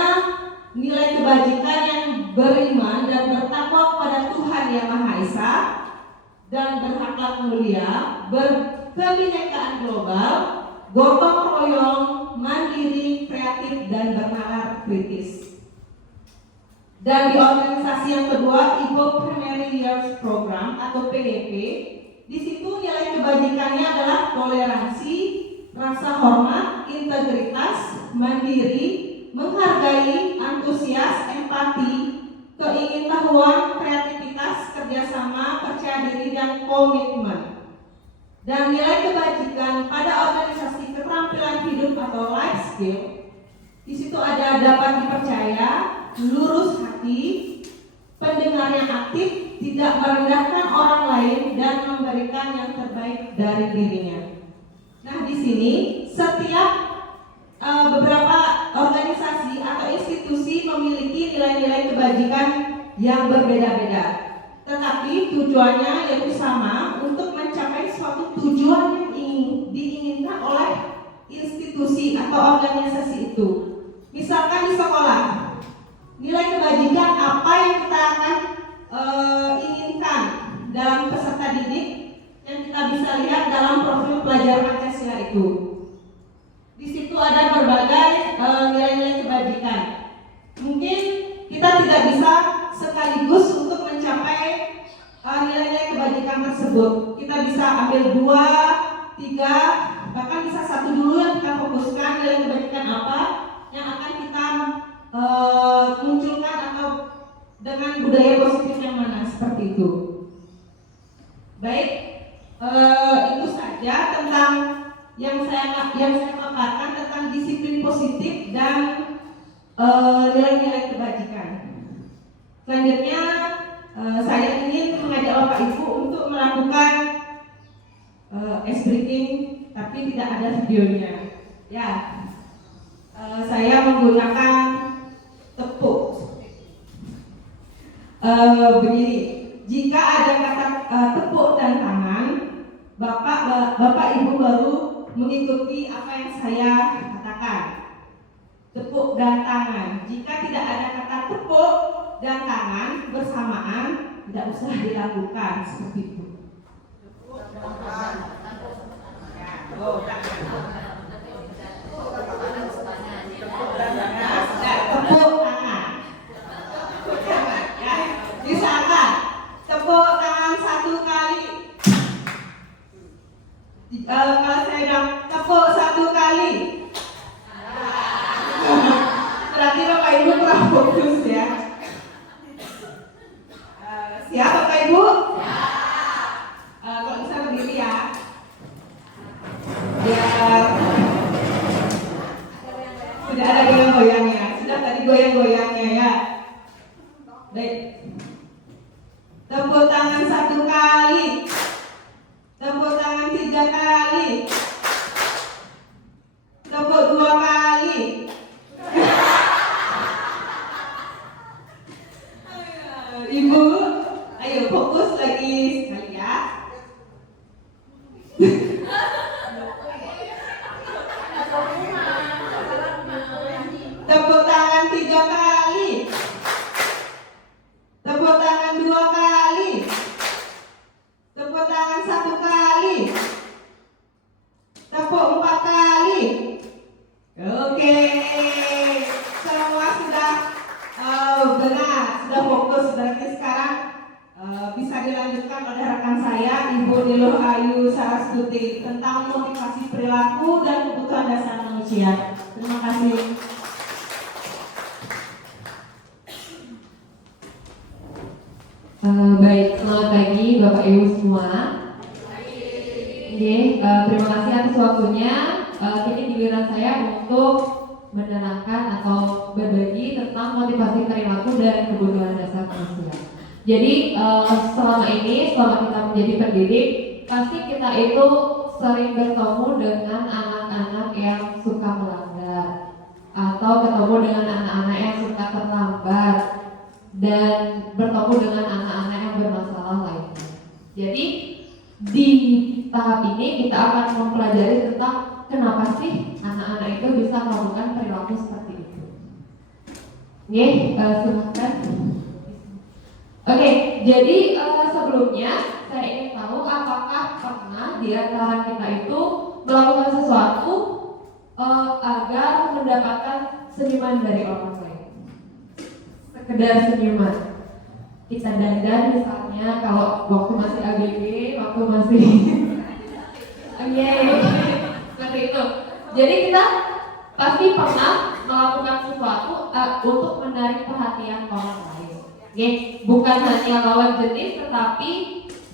nilai kebajikan yang beriman dan bertakwa kepada Tuhan Yang Maha Esa, dan berakhlak mulia, berkebinekaan global, gotong royong, mandiri, kreatif, dan bernalar kritis. Dan di organisasi yang kedua, Ibo Primary Years Program atau PYP, di situ nilai kebajikannya adalah toleransi, rasa hormat, integritas, mandiri, menghargai, antusias, empati, keingintahuan, kreativitas, kerjasama, percaya diri, dan komitmen. Dan nilai kebajikan pada organisasi keterampilan hidup atau life skill, di situ ada dapat dipercaya, lurus hati, pendengar yang aktif, tidak merendahkan orang lain, dan memberikan yang terbaik dari dirinya. Nah, di sini setiap beberapa organisasi atau institusi memiliki nilai-nilai kebajikan yang berbeda-beda, tetapi tujuannya yaitu sama, untuk mencapai suatu tujuan yang diinginkan dilihat oleh institusi atau organisasi itu. Misalkan di sekolah, nilai kebajikan apa yang kita akan inginkan dalam peserta didik yang kita bisa lihat dalam profil pelajar Pancasila itu. Di situ ada berbagai nilai-nilai kebajikan. Mungkin kita tidak bisa sekaligus untuk mencapai nilai-nilai kebajikan tersebut. Kita bisa ambil 2, 3, bahkan bisa 1 dulu yang kita fokuskan nilai kebajikan apa yang akan kita munculkan atau dengan budaya positif yang mana, seperti itu. Baik, itu saja tentang yang saya paparkan tentang disiplin positif dan nilai-nilai kebajikan. Selanjutnya saya ingin mengajak Bapak Ibu untuk melakukan ice breaking, tapi tidak ada videonya. Ya, saya menggunakan tepuk berdiri. Jika ada kata tepuk dan tangan, Bapak Ibu baru mengikuti apa yang saya katakan. Tepuk dan tangan. Jika tidak ada kata tepuk dan tangan bersamaan, tidak usah dilakukan seperti itu. Tepuk tangan. Misalkan tepuk tangan 1 kali. Kalau saya bilang tepuk 1 kali, berarti Bapak Ibu kurang fokus ya. Siap Bapak Ibu? Kalau bisa berdiri ya. Biar tidak ada goyang-goyangnya. Sudah tadi goyang-goyangnya ya. Baik. Tepuk tangan 1 kali. Tepuk tangan 3 kali. Tepuk 2 kali. Ibu, ayo fokus lagi sekali ya. Tepuk tangan 3 kali. Tepuk tangan 2 kali. Tepuk tangan 1 kali. Tepuk 4 kali. Oke. Semua sudah benar, sudah fokus. Berarti sekarang bisa dilanjutkan oleh rekan saya, Ibu Niluh Ayu Sarastuti, tentang motivasi perilaku dan kebutuhan dasar manusia. Terima kasih. Baik, selamat pagi Bapak Ibu semua. Terima kasih atas waktunya. Kini giliran saya untuk menerangkan atau berbagi tentang motivasi perilaku dan kebutuhan dasar manusia. Jadi selama kita menjadi pendidik, pasti kita itu sering bertemu dengan anak-anak yang suka melanggar atau ketemu dengan anak-anak yang suka terlambat dan bertemu dengan anak-anak yang bermasalah lainnya. Jadi di tahap ini kita akan mempelajari tentang kenapa sih anak-anak itu bisa melakukan perilaku seperti itu. Silakan. Oke, jadi sebelumnya saya ingin tahu apakah pernah di antara kita itu melakukan sesuatu agar mendapatkan senyuman dari orang lain. Sekedar senyuman. Kita dandan misalnya kalau waktu masih ABG, waktu masih seperti itu. Jadi kita pasti pernah melakukan sesuatu untuk menarik perhatian orang lain. Bukan hanya lawan jenis, tetapi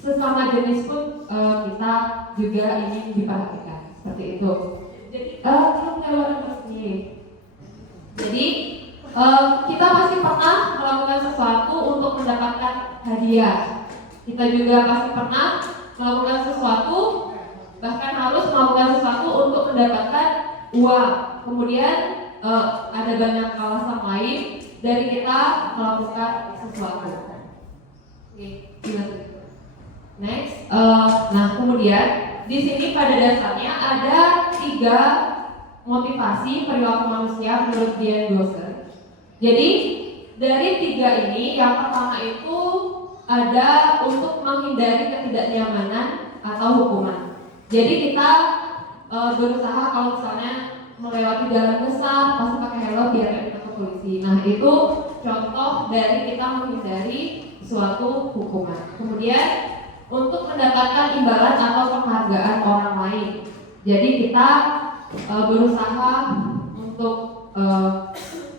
sesama jenis pun kita juga ingin diperhatikan. Seperti itu. Jadi kita pasti pernah melakukan sesuatu untuk mendapatkan hadiah. Kita juga pasti pernah melakukan sesuatu, bahkan harus melakukan sesuatu untuk mendapatkan uang. Kemudian ada banyak alasan lain dari kita melakukan sesuatu. Oke, next. Nah kemudian di sini pada dasarnya ada 3 motivasi perilaku manusia menurut Diane Gosser. Jadi dari 3 ini, yang pertama itu ada untuk menghindari ketidaknyamanan atau hukuman. Jadi kita berusaha kalau misalnya melewati jalan besar pasti pakai helm biar tidak ditangkap polisi. Nah itu contoh dari kita menghindari suatu hukuman. Kemudian untuk mendapatkan imbalan atau penghargaan orang lain. Jadi kita berusaha untuk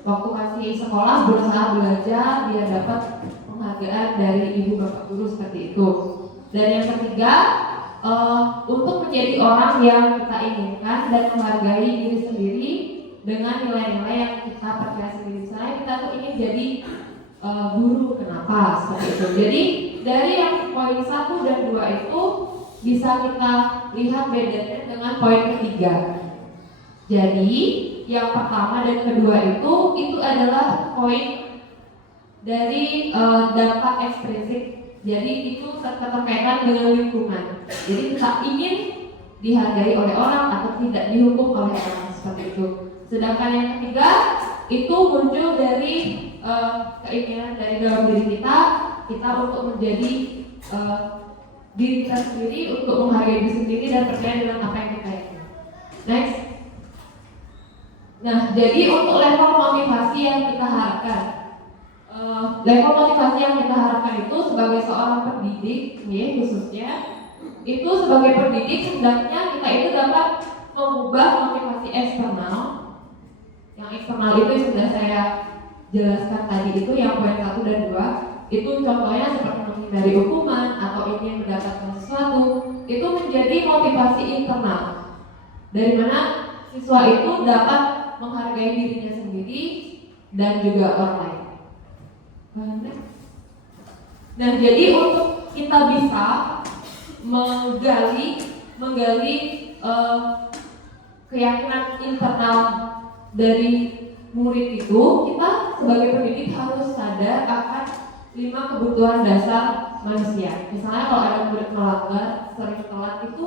waktu masih sekolah berusaha belajar biar dapat penghargaan dari ibu bapak guru seperti itu. Dan yang ketiga, untuk menjadi orang yang kita inginkan dan menghargai diri sendiri dengan nilai-nilai yang kita percaya sendiri. Misalnya kita tuh ingin jadi guru, kenapa seperti itu. Jadi dari yang poin 1 dan 2 itu bisa kita lihat bedanya dengan poin ketiga. Jadi yang pertama dan kedua itu adalah poin dari dampak ekstrinsik. Jadi itu terkaitan dengan lingkungan. Jadi kita ingin dihargai oleh orang atau tidak dihukum oleh orang seperti itu. Sedangkan yang ketiga itu muncul dari keinginan dari dalam diri kita untuk menjadi diri kita sendiri, untuk menghargai diri sendiri dan percaya dengan apa yang kita yakini. Next. Nah, jadi untuk level motivasi yang kita harapkan, itu sebagai seorang pendidik, khususnya itu sebagai pendidik hendaknya kita itu dapat mengubah motivasi eksternal. Yang eksternal itu sudah saya jelaskan tadi, itu yang poin 1 dan 2. Itu contohnya seperti menghindari hukuman atau ingin mendapatkan sesuatu, itu menjadi motivasi internal. Dari mana siswa itu dapat menghargai dirinya sendiri dan juga orang lain. Nah, jadi untuk kita bisa menggali keyakinan internal dari murid itu, kita sebagai pendidik harus sadar akan 5 kebutuhan dasar manusia. Misalnya kalau ada murid melanggar, sering telat, itu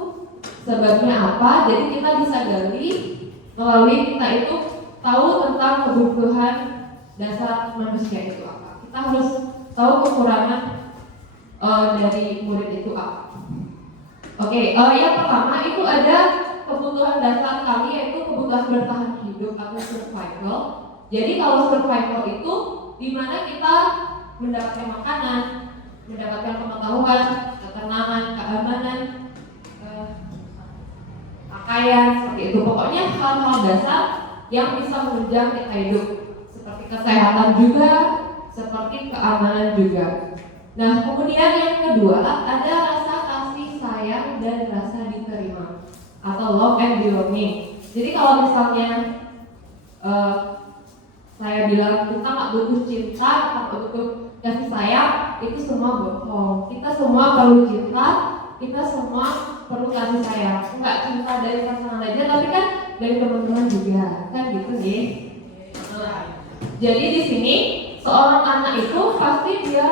sebabnya apa? Jadi kita bisa gali melalui kita itu tahu tentang kebutuhan dasar manusia itu apa. Kita harus tahu kekurangan dari murid itu apa. Oke, yang pertama itu ada kebutuhan dasar kami, yaitu kebutuhan bertahan hidup atau survival. Jadi kalau survival itu dimana kita mendapatkan makanan, mendapatkan pengetahuan, ketenangan, keamanan, pakaian, seperti itu. Pokoknya hal-hal dasar yang bisa menunjang kita hidup, seperti kesehatan juga, seperti keamanan juga. Nah, kemudian yang kedua ada rasa kasih sayang dan rasa diterima atau love and belonging. Jadi kalau misalnya saya bilang kita nggak butuh cinta, nggak butuh kasih sayang, itu semua bohong. Kita semua perlu cinta, kita semua perlu kasih sayang. Enggak cinta dari pasangan aja, tapi kan dari teman-teman juga, kan gitu nih. Jadi di sini seorang anak itu pasti dia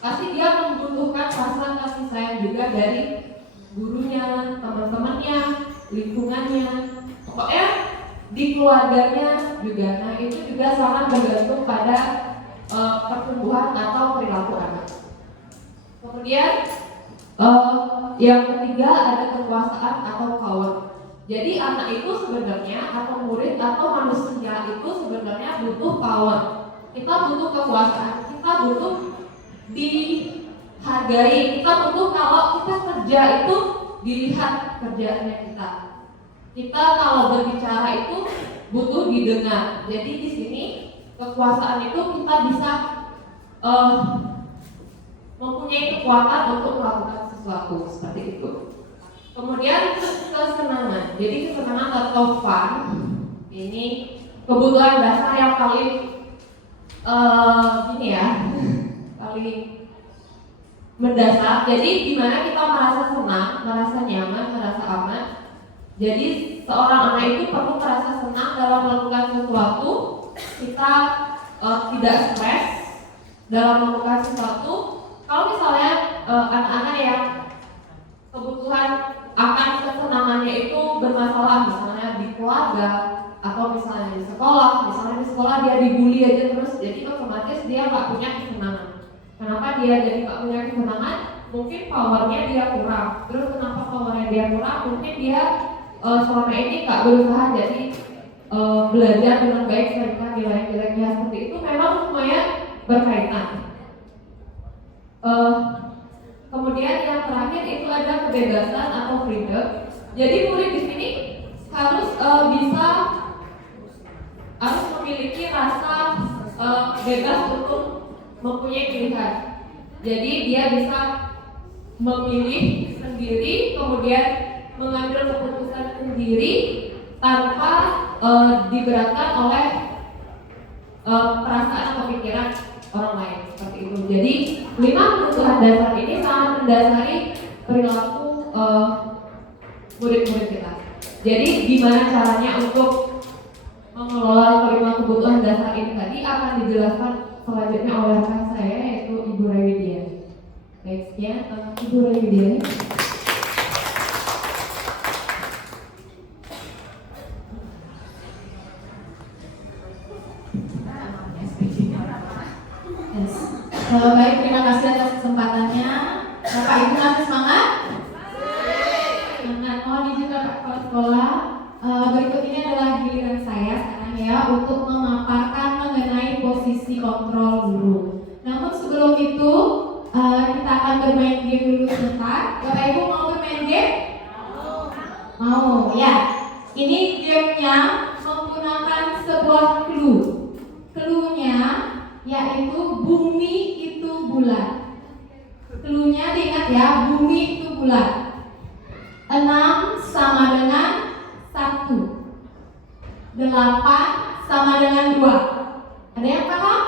pasti dia membutuhkan rasa kasih sayang juga dari gurunya, teman-temannya, lingkungannya, pokoknya di keluarganya juga. Nah itu juga sangat bergantung pada pertumbuhan atau perilaku anak. Kemudian yang ketiga ada kekuasaan atau power. Jadi anak itu sebenarnya atau murid atau manusia itu sebenarnya butuh power. Kita butuh kekuasaan, kita butuh dihargai, kita butuh kalau kita kerja itu dilihat kerjaannya kita. Kita kalau berbicara itu butuh didengar. Jadi di sini kekuasaan itu kita bisa mempunyai kekuatan untuk melakukan sesuatu seperti itu. Kemudian kesenangan. Jadi kesenangan atau fun ini kebutuhan dasar yang paling paling mendasar. Jadi di mana kita merasa senang, merasa nyaman, merasa aman. Jadi seorang anak itu perlu merasa senang dalam melakukan sesuatu. Kita tidak stres dalam melakukan sesuatu. Kalau misalnya anak-anak yang kebutuhan akan kesenangannya itu bermasalah, misalnya di keluarga atau misalnya di sekolah dia dibully aja terus, jadi otomatis dia nggak punya kesenangan. Kenapa dia jadi nggak punya kesenangan? Mungkin powernya dia kurang. Terus kenapa powernya dia kurang? Mungkin dia selama ini nggak berusaha jadi belajar dengan baik sehingga nilai-nilainya seperti itu. Memang semuanya berkaitan. Kemudian yang terakhir itu ada kebebasan atau freedom. Jadi murid di sini harus harus memiliki rasa bebas untuk mempunyai pilihan. Jadi dia bisa memilih sendiri, kemudian mengambil keputusan sendiri tanpa diberatkan oleh perasaan atau pikiran orang lain seperti itu. Jadi 5 kebutuhan dasar ini sangat mendasari perilaku murid-murid kita. Jadi gimana caranya untuk mengelola kelima kebutuhan dasar ini tadi akan dijelaskan selanjutnya oleh rekan saya yaitu Ibu Raiwidia. Baik, sekian Ibu Raiwidia. Yes. Baik, terima kasih atas kesempatannya. Bapak Ibu masih semangat? Semangat. Mohon izin Bapak Kepala Sekolah. Berikut ini adalah giliran saya sekarang ya untuk memaparkan mengenai posisi kontrol guru. Namun sebelum itu kita akan bermain game dulu sebentar. Bapak Ibu mau bermain game? Mau ya. Ini gamenya menggunakan sebuah clue. Clue-nya yaitu bumi itu bulat. Clue-nya diingat ya, bumi itu bulat. 6 sama dengan 1. 8 sama dengan 2. Ada yang paham?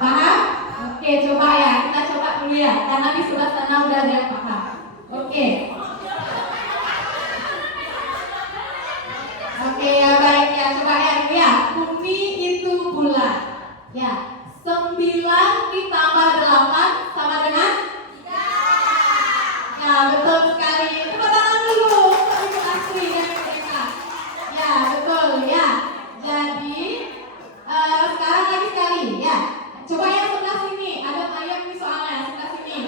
Paham? Oke, coba ya, kita coba dulu ya, karena di sebelah sana udah ada yang paham. Oke. Oke ya, baik ya, coba ya dulu ya. Bumi itu bulat. Ya, 9 ditambah 8 sama dengan 3. Ya, betul sekali. Tepuk tangan dulu. Terima kasih ya mereka. Ya, betul ya. Jadi sekarang lagi sekali ya. Coba yang sebelah sini. Ada ayam nih soalnya sebelah sini.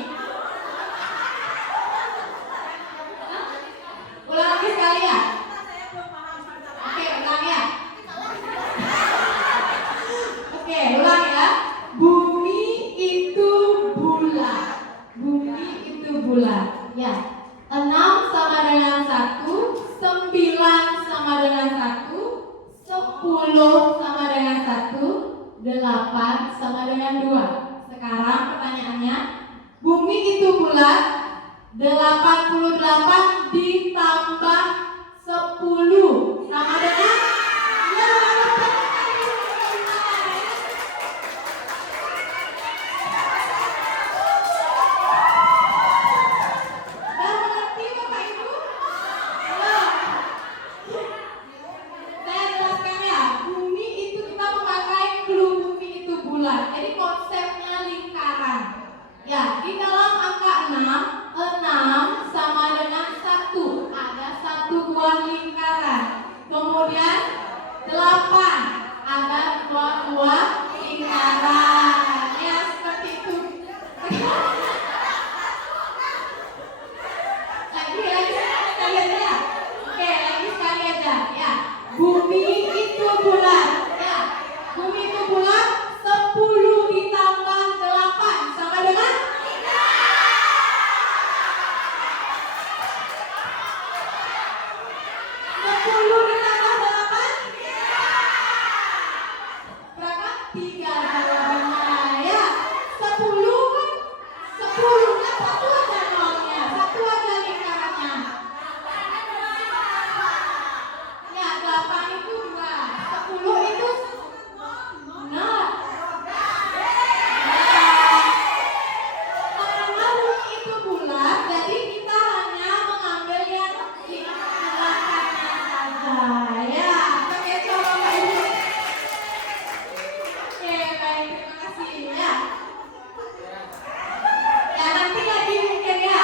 Ulang lagi sekali ya. Oke, ulang ya. Oke, ulang ya. Bumi itu bulat. Bumi itu bulat. Ya. 6 sama dengan 1, 9 sama dengan 1, 10 sama dengan 1, 8 sama dengan 2. Sekarang pertanyaannya, bumi itu bulat, 88 ditambah 10 sama dengan jadi konsepnya lingkaran. Ya, di dalam angka 6 sama dengan 1. Ada 1 buah lingkaran. Kemudian 8 ada 2 buah lingkaran. Ya, seperti itu. Lagi sekali aja ya. Oke, lagi sekali aja ya. Bumi itu bulat. Ya, bumi itu bulat. 10 ditambah 8 sama dengan 3. 10 ditambah 8 berapa? 3 jawabannya ya. 10 kan 10 kan 1 aja nolnya, 1 aja lingkarannya. Ya, 8 itu 2, 10 itu 0. Itu bulat, jadi kita hanya mengambil yang di belakangnya saja. Ya, pakai coba Pak Ibu. Oke, baik, terima kasih ya. Ya, nanti lagi mungkin ya.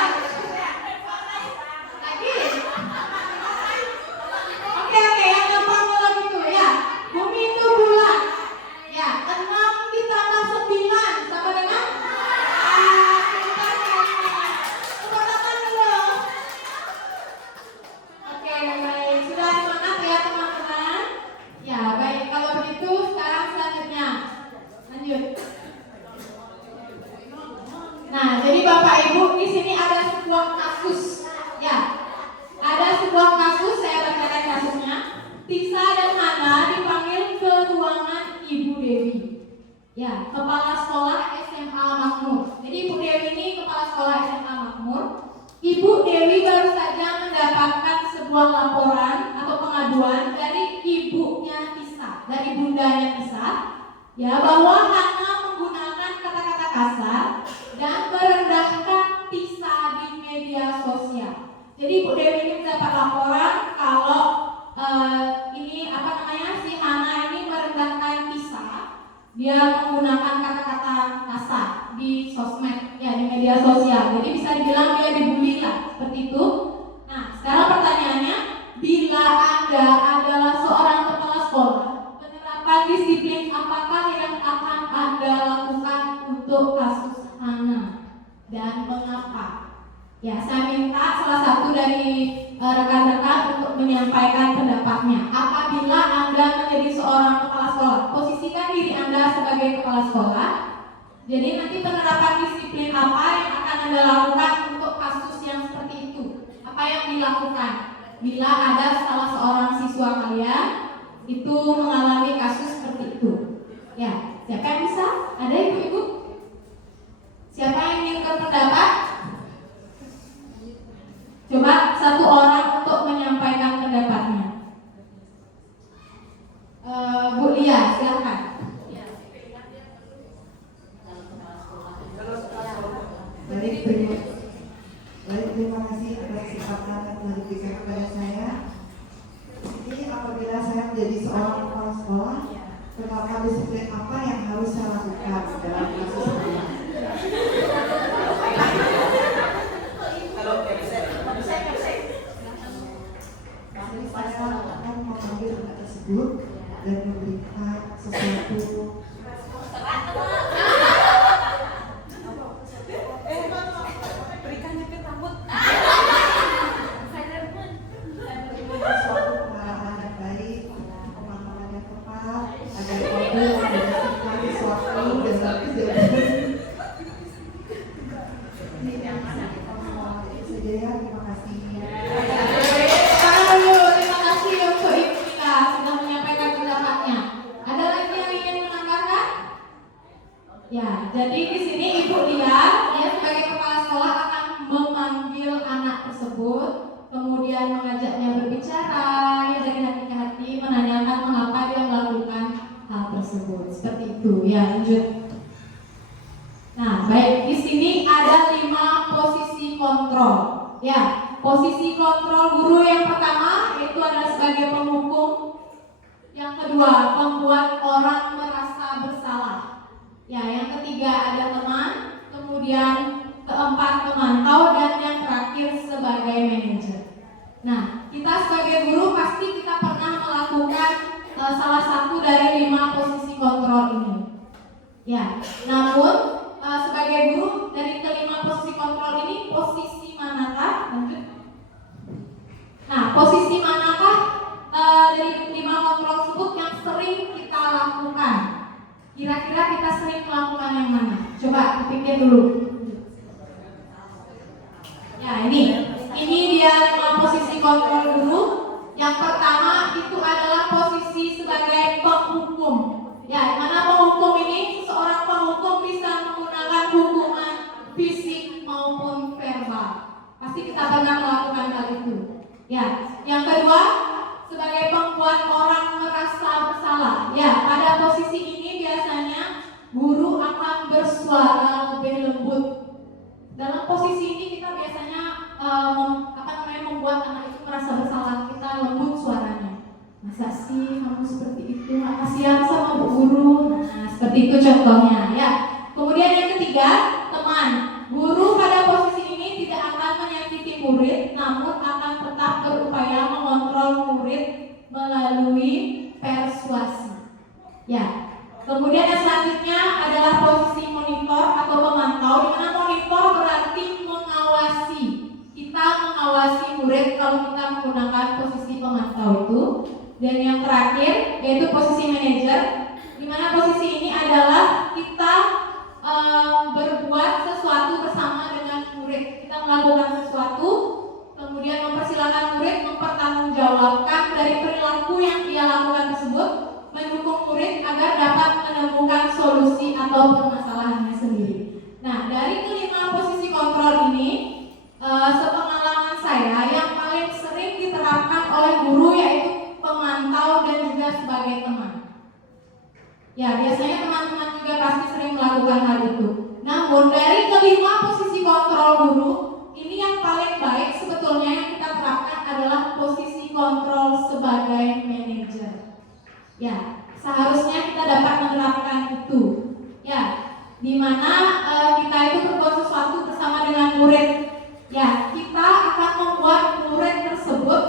Jadi Bapak Ibu, di sini ada sebuah kasus. Ya, ada sebuah kasus, saya bacakan kasusnya. Tisa dan Hana dipanggil ke ruangan Ibu Dewi. Ya, kepala sekolah SMA Makmur. Jadi Ibu Dewi ini kepala sekolah SMA Makmur. Ibu Dewi baru saja mendapatkan sebuah laporan atau pengaduan dari ibunya Tisa, dari bundanya Tisa, ya, bahwa Hana menggunakan kata-kata kasar dan merendahkan Tisa di media sosial. Jadi Ibu Dewi ini mendapat laporan kalau si Hana ini merendahkan Tisa. Dia menggunakan kata-kata kasar di sosmed, ya, di media sosial. Jadi bisa dibilang dia dibully lah, seperti itu. Nah, sekarang pertanyaannya, bila Anda adalah seorang kepala sekolah, penerapan disiplin apakah yang akan Anda lakukan untuk kasus Hana dan mengapa? Ya, saya minta salah satu dari rekan-rekan untuk menyampaikan pendapatnya. Apabila Anda menjadi seorang kepala sekolah, posisikan diri Anda sebagai kepala sekolah. Jadi nanti penerapan disiplin apa yang akan Anda lakukan untuk kasus yang seperti itu? Apa yang dilakukan bila ada salah seorang siswa kalian itu mengalami kasus seperti itu? Ya, siapa yang bisa? Ada ibu-ibu? Siapa yang ingin berpendapat? Coba satu orang untuk menyampaikan pendapatnya. Bu Lia, silakan. Baik, terima kasih atas kesempatan yang telah diberikan kepada saya. Ini apabila saya menjadi seorang kepala sekolah, penerapan disiplin apa yang harus saya lakukan dalam kasus ini? Saya akan memanggil anak tersebut dan memberikan sesuatu. Terima kasih untuk Ibu Lia sudah menyampaikan pendapatnya. Ada lagi yang ingin menambahkan? Ya, jadi di sini Ibu Lia, dia sebagai kepala sekolah akan memanggil anak tersebut, kemudian mengajaknya berbicara, ya, dari hati ke hati, menanyakan mengapa dia melakukan hal tersebut. Seperti itu, ya, lanjut. Nah, baik, di sini ada 5 posisi kontrol. Ya, posisi kontrol guru yang pertama yaitu adalah sebagai penghukum. Yang kedua, membuat orang merasa bersalah. Ya, yang ketiga ada teman, kemudian keempat memantau, dan yang terakhir sebagai manajer. Nah, kita sebagai guru pasti kita pernah melakukan salah satu dari 5 posisi kontrol ini. Ya, namun sebagai guru dari kelima posisi kontrol ini, posisi manakah? Lanjut. Nah, posisi manakah dari 5 kontrol tersebut yang sering kita lakukan? Kira-kira kita sering melakukan yang mana? Coba pikir dulu. Ya, ini dia 5 posisi kontrol guru. Yang pertama itu adalah posisi sebagai penghukum. Ya, mana penghukum ini? Seorang penghukum bisa menggunakan hukuman fisik maupun verbal. Pasti kita pernah melakukan hal itu. Ya, yang kedua sebagai pembuat orang merasa bersalah. Ya, pada posisi ini biasanya guru akan bersuara lebih lembut. Dalam posisi ini kita biasanya membuat anak itu merasa bersalah. Kita lembut suaranya. Masa sih kamu seperti itu? Nggak kasihan sama bu guru? Nah, seperti itu contohnya, ya. Kemudian yang ketiga, teman. Guru pada posisi ini tidak akan menyakiti murid, namun akan tetap berupaya mengontrol murid melalui persuasi. Ya. Kemudian yang selanjutnya adalah posisi monitor atau pemantau, di mana monitor berarti mengawasi. Kita mengawasi murid kalau kita menggunakan posisi pemantau itu. Dan yang terakhir yaitu posisi manajer, di mana posisi ini adalah kita berbuat sesuatu bersama dari kelima posisi kontrol ini, sepengalaman saya yang paling sering diterapkan oleh guru yaitu pemantau dan juga sebagai teman. Ya, biasanya teman-teman juga pasti sering melakukan hal itu. Namun dari kelima posisi kontrol guru, ini yang paling baik sebetulnya yang kita terapkan adalah posisi kontrol sebagai manajer. Ya, seharusnya kita dapat menerapkan itu. Ya, di mana kita itu berbuat sesuatu bersama dengan murid. Ya, kita akan membuat murid tersebut,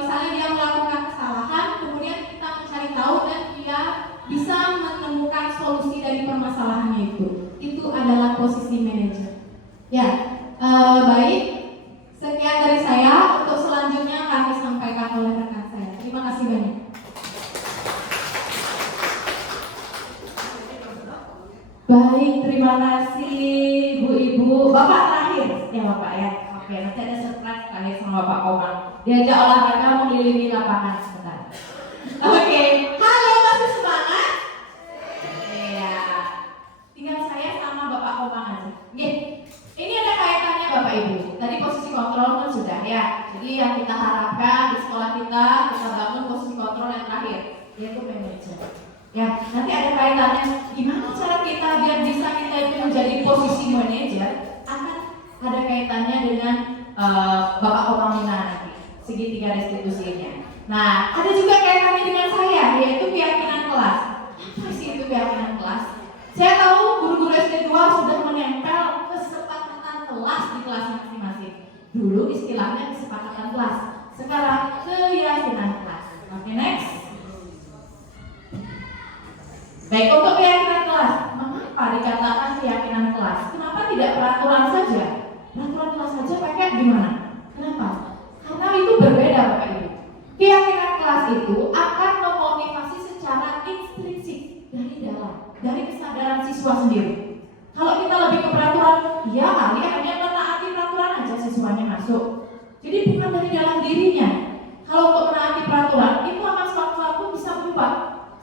misalnya dia melakukan kesalahan, kemudian kita mencari tahu dan dia bisa menemukan solusi dari permasalahannya itu. Itu adalah posisi manajer. Ya, baik. Sekian dari saya. Untuk selanjutnya akan disampaikan oleh rekan saya. Terima kasih banyak. Baik, terima kasih Bu-ibu. Bapak terakhir ya Bapak ya. Oke, nanti ada surprise terakhir sama Bapak Komang. Diajak olahraga mengelilingi lapangan sebentar. Oke, halo, masih semangat? Iya. Tinggal saya sama Bapak Komang aja. Oke. Ini ada kaitannya Bapak Ibu. Tadi posisi kontrol kan sudah ya. Jadi yang kita harapkan di sekolah kita bangun posisi kontrol yang terakhir, yaitu manajer. Ya, nanti ada kaitannya gimana cara kita biar bisa kita itu menjadi posisi manajer, akan ada kaitannya dengan Bapak Komang nanti, segitiga restitusinya. Nah, ada juga kaitannya dengan saya, yaitu keyakinan kelas. Apa sih itu keyakinan kelas? Saya tahu guru-guru SD 2 sudah menempel kesepakatan kelas di kelasnya masing-masing. Dulu istilahnya kesepakatan kelas, sekarang keyakinan kelas. Oke, next. Baik, untuk keyakinan kelas, mengapa dikatakan keyakinan kelas? Kenapa tidak peraturan saja? Peraturan kelas saja pakai gimana? Kenapa? Karena itu berbeda Bapak Ibu. Keyakinan kelas itu akan memotivasi secara intrinsik dari dalam, dari kesadaran siswa sendiri. Kalau kita lebih ke peraturan, ya kali hanya menaati peraturan aja siswanya masuk. Jadi bukan dari dalam dirinya. Kalau untuk menaati peraturan, itu akan sewaktu-waktu bisa berubah.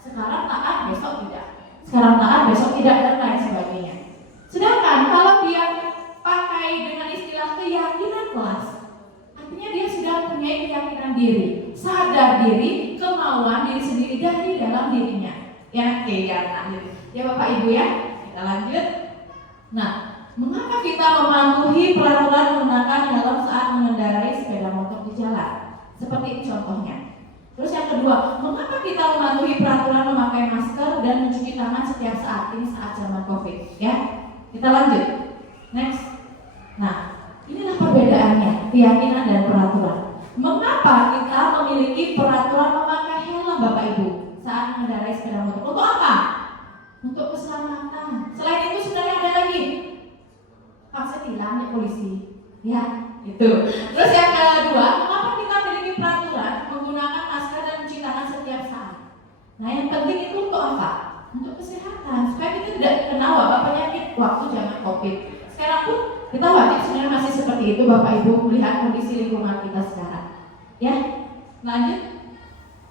Sekarang taat, besok tidak. Sekarang taat, besok tidak, dan lain sebagainya. Sedangkan kalau dia pakai dengan istilah keyakinan kelas, artinya dia sudah punya keyakinan diri, sadar diri, kemauan diri sendiri dari dalam dirinya. Ya, ya Bapak Ibu ya. Kita lanjut. Nah, mengapa kita mematuhi peraturan menggunakan helm saat mengendarai sepeda motor di jalan? Seperti contohnya. Terus yang kedua, mengapa kita mematuhi peraturan memakai masker dan mencuci tangan setiap saat ini saat zaman COVID? Ya, kita lanjut. Next. Nah, inilah perbedaannya keyakinan dan peraturan. Mengapa kita memiliki peraturan memakai helm Bapak Ibu saat mengendarai sepeda motor? Untuk apa? Untuk keselamatan. Selain itu sebenarnya ada lagi. Paksa tilang ya polisi. Ya, itu. Terus yang kedua, mengapa kita memiliki peraturan menggunakan masker dan mencuci tangan setiap saat? Nah, yang penting itu untuk apa? Untuk kesehatan, supaya kita tidak terkena wabah penyakit waktu zaman COVID. Sekarang pun kita wajib sebenarnya masih seperti itu Bapak Ibu melihat kondisi lingkungan kita sekarang. Ya, lanjut.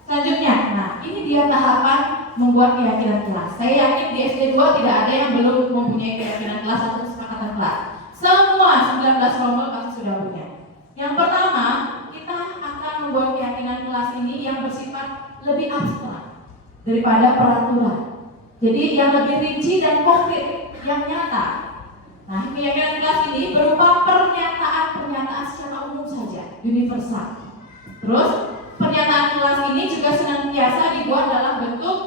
Selanjutnya, nah ini dia tahapan membuat keyakinan kelas. Saya yakin di SD 2 tidak ada yang belum mempunyai keyakinan kelas atau kesepakatan kelas. Semua 19 kelompok pasti sudah punya. Yang pertama, kita akan membuat keyakinan kelas ini yang bersifat lebih abstrak daripada peraturan. Jadi yang lebih rinci dan konkret, yang nyata. Nah, keyakinan kelas ini berupa pernyataan-pernyataan secara umum saja, universal. Terus, pernyataan kelas ini juga senantiasa dibuat dalam bentuk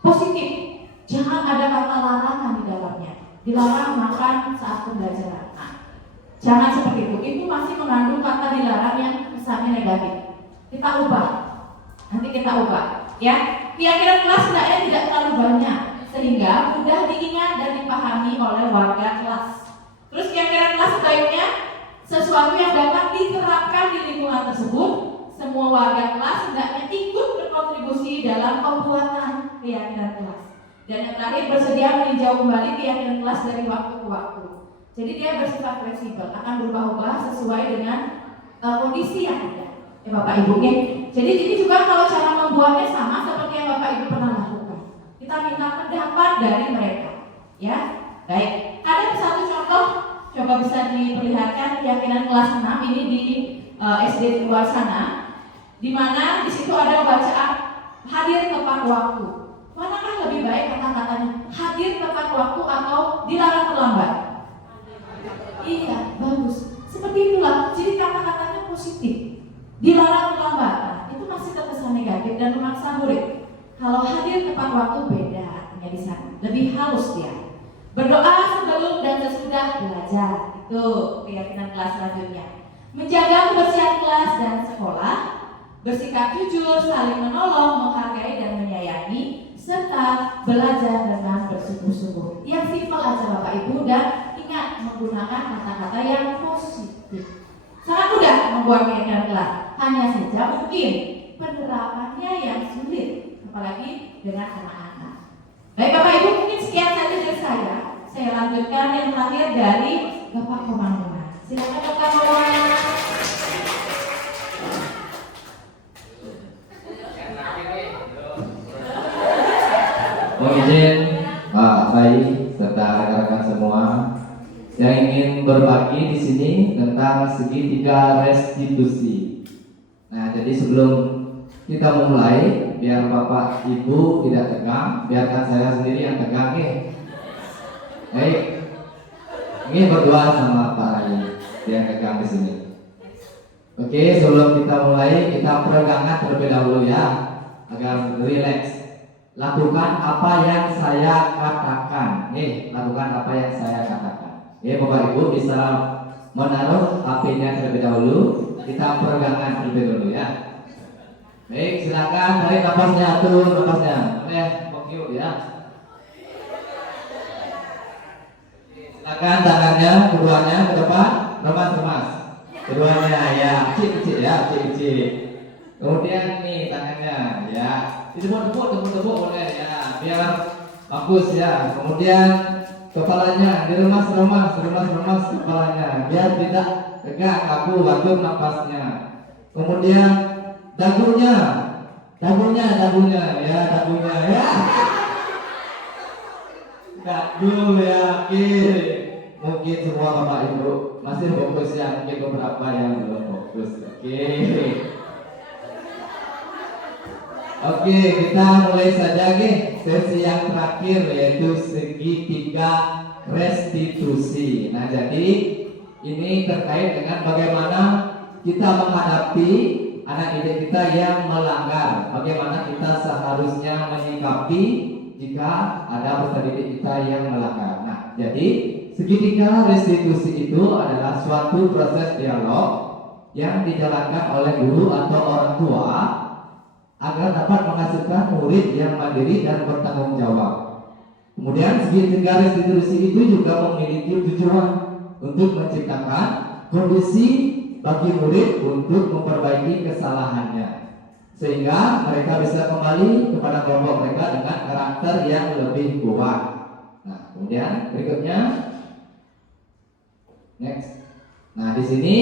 positif. Jangan ada kata larangan di dalamnya. Dilarang makan saat pembelajaran. Nah, jangan seperti itu. Itu masih mengandung kata dilarang yang kesannya negatif. Kita ubah. Nanti kita ubah. Ya, keyakinan kelas hendaknya tidak terlalu banyak sehingga mudah diingat dan dipahami oleh warga kelas. Terus keyakinan kelas sebaiknya sesuatu yang dapat diterapkan di lingkungan tersebut. Semua warga kelas hendaknya ikut berkontribusi dalam pembuatan keyakinan kelas. Dan yang terakhir, bersedia meninjau kembali keyakinan kelas dari waktu ke waktu. Jadi dia bersifat fleksibel, akan berubah-ubah sesuai dengan kondisi yang ada. Ya Bapak Ibu, ya. Jadi ini juga kalau cara membuatnya sama seperti yang Bapak Ibu pernah lakukan. Kita minta pendapat dari mereka. Ya, baik. Ada contoh, coba bisa diperlihatkan keyakinan kelas 6 ini di SD di luar sana, di mana di situ ada bacaan hadir tepat waktu. Manakah lebih baik kata-katanya? Hadir tepat waktu atau dilarang terlambat? Iya, bagus. Seperti itulah. Jadi kata-katanya positif. Dilarang terlambat. Nah, itu masih terkesan negatif dan memaksa murid. Kalau hadir tepat waktu beda artinya di sana. Lebih halus dia. Berdoa sebelum dan sesudah belajar. Itu keyakinan kelas selanjutnya. Menjaga kebersihan kelas dan sekolah. Bersikap jujur, saling menolong, menghargai dan menyayangi, serta belajar dengan bersungguh-sungguh. Yang simpel aja Bapak Ibu, dan ingat menggunakan kata-kata yang positif. Sangat mudah membuat keyakinan kelas, hanya saja mungkin penerapannya yang sulit, apalagi dengan anak-anak. Baik Bapak Ibu, mungkin sekian saja dari saya. Saya lanjutkan yang terakhir dari Bapak Komando. Silakan Bapak Komando. Mohon izin Pak Bayi serta rekan-rekan semua yang ingin berbagi di sini tentang segitiga restitusi. Nah, jadi sebelum kita memulai, biar Bapak Ibu tidak tegang, biarkan saya sendiri yang tegang nih. Baik, ini berdoa sama Pak Rai yang tegang di sini. Oke, sebelum kita mulai, kita peregangan terlebih dahulu ya, agar rileks. Lakukan apa yang saya katakan. Lakukan apa yang saya katakan. Bapak Ibu bisa menaruh HP-nya terlebih dahulu. Kita peregangan terlebih dahulu ya. Baik, silakan tarik nafasnya, atur nafasnya. Fokus ya. Silakan tangannya, keduanya ke depan, remas-remas. Keduanya ya, kecil-kecil ya, kecil-kecil. Kemudian nih tangannya ya. Tepuk boleh ya, biar bagus ya. Kemudian kepalanya diremas-remas kepalanya, biar tidak tegak, kaku, atur nafasnya. Kemudian dagunya ya. Dagu ya, oke. Mungkin semua Bapak Ibu masih fokus ya, mungkin beberapa yang belum fokus, oke. Oke, kita mulai saja sesi yang terakhir, yaitu segitiga restitusi. Nah, jadi ini terkait dengan bagaimana kita menghadapi anak didik kita yang melanggar, bagaimana kita seharusnya menyikapi jika ada peserta didik kita yang melanggar. Nah, jadi segitiga restitusi itu adalah suatu proses dialog yang dijalankan oleh guru atau orang tua agar dapat menghasilkan murid yang mandiri dan bertanggung jawab. Kemudian segitiga restitusi itu juga memiliki tujuan untuk menciptakan kondisi bagi murid untuk memperbaiki kesalahannya, sehingga mereka bisa kembali kepada kelompok mereka dengan karakter yang lebih kuat. Nah, kemudian berikutnya, next. Nah, di sini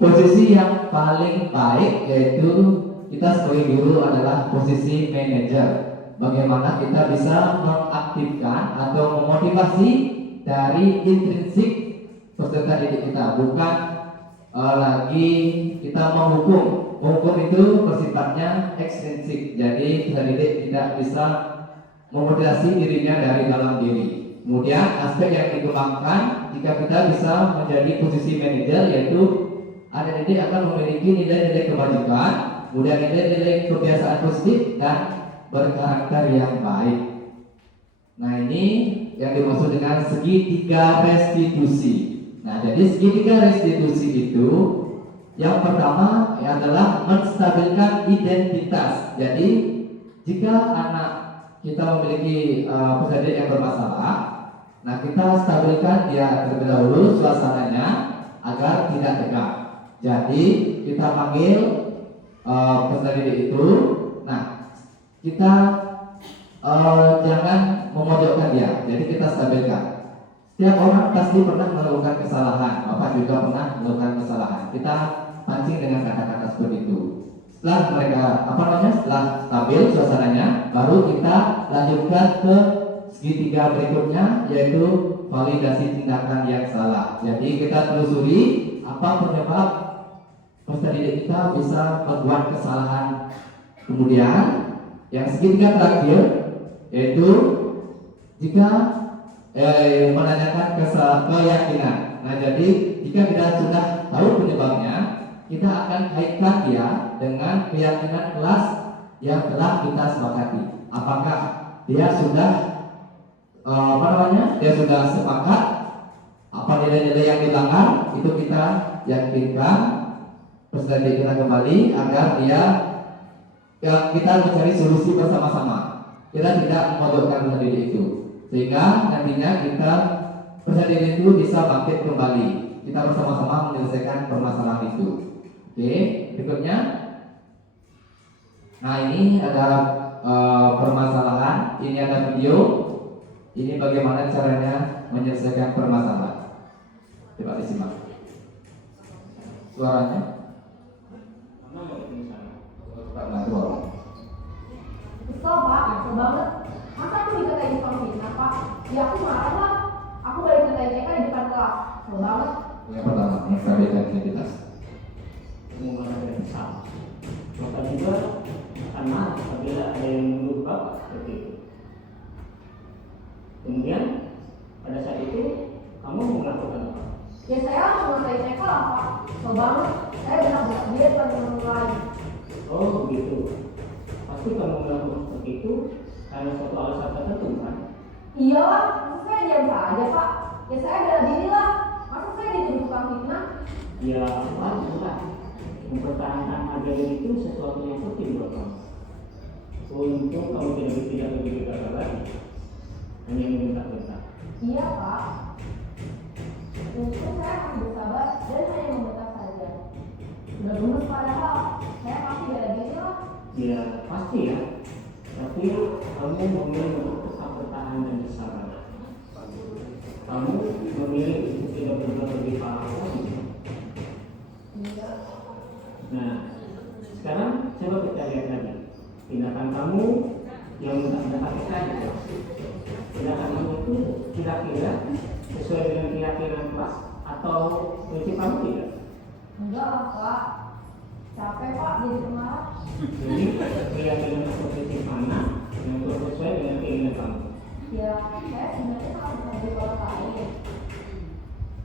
posisi yang paling baik yaitu kita sebagai guru adalah posisi manajer. Bagaimana kita bisa mengaktifkan atau memotivasi dari intrinsik peserta didik kita, bukan lagi kita menghukum. Menghukum itu bersifatnya ekstrinsik. Jadi peserta didik tidak bisa memotivasi dirinya dari dalam diri. Kemudian aspek yang dikembangkan jika kita bisa menjadi posisi manajer, yaitu anak didik akan memiliki nilai-nilai kebajikan, kemudian nilai-nilai kebiasaan positif dan berkarakter yang baik. Nah, ini yang dimaksud dengan segitiga restitusi. Nah, jadi segitiga restitusi itu yang pertama adalah menstabilkan identitas. Jadi jika anak kita memiliki peserta didik yang bermasalah, nah kita stabilkan dia terlebih dahulu suasananya agar tidak tegak. Jadi kita panggil peserta didik itu. Nah, kita jangan memojokkan dia. Jadi kita stabilkan. Setiap orang pasti pernah melakukan kesalahan. Bapak juga pernah melakukan kesalahan. Kita pancing dengan kata-kata seperti itu. Setelah mereka setelah stabil suasananya, baru kita lanjutkan ke segitiga berikutnya, yaitu validasi tindakan yang salah. Jadi kita telusuri apa penyebab peserta didik kita bisa membuat kesalahan. Kemudian yang segitiga terakhir yaitu jika menanyakan keyakinan. Nah, jadi jika kita sudah tahu penyebabnya, kita akan kaitkan dia dengan keyakinan kelas yang telah kita sepakati. Apakah dia sudah dia sudah sepakat apa nilai-nilai yang dilanggar, itu kita yakinkan peserta didik kita kembali agar kita mencari solusi bersama-sama. Kita tidak memojokkan peserta didik itu, sehingga nantinya peserta didik itu bisa bangkit kembali. Kita bersama-sama menyelesaikan permasalahan itu. Oke, berikutnya. Nah, ini ada permasalahan. Ini ada video. Ini bagaimana caranya menyelesaikan permasalahan. Coba disimak. Suaranya. Kesel pak, kesel banget. Masa aku dikatain tukang fitnah pak? Ya aku marah lah. Aku balik ke TK di depan kelas. Kesel banget. Yang pertama, menstabilkan identitas. Hubungan yang besar. Maka juga karena apabila ada yang menuduh bapak seperti itu. Kemudian pada saat itu kamu melakukan apa? Ya saya langsung ngerjain TK lah pak. Kesel banget. Saya benar-benar dia telah memulai. Oh begitu. Pasti kamu melakukan seperti itu karena suatu alasan tertentu kan? Iya lah, masa saya diam saja pak? Ya saya bela diri lah. Masa saya dituduh tukang fitnah? Ya wajar. Mempertahankan ajaran itu sesuatu yang penting buat kamu. Untung kamu tidak begitu gagal lagi. Hanya membentak-bentak. Iya pak. Untung saya masih bersabar dan hanya membentak saja. Sudah gemes padahal. Saya pasti bela diri lah. Ya pasti ya. Tapi kamu memilih untuk tetap bertahan dan bersabar. Kamu memilih untuk tidak berbuat lebih parah lagi. Iya. Nah, sekarang coba kita lihat lagi tindakan kamu yang mendapat saja. Tindakan kamu itu kira-kira sesuai dengan keyakinan kelas atau prinsip kamu tidak? Enggak lah pak. Capek pak jadi pemarah. Jadi keyakinan atau prinsip mana yang sesuai dengan keinginan kamu? Ya, saya sebenarnya sangat menghargai orang lain.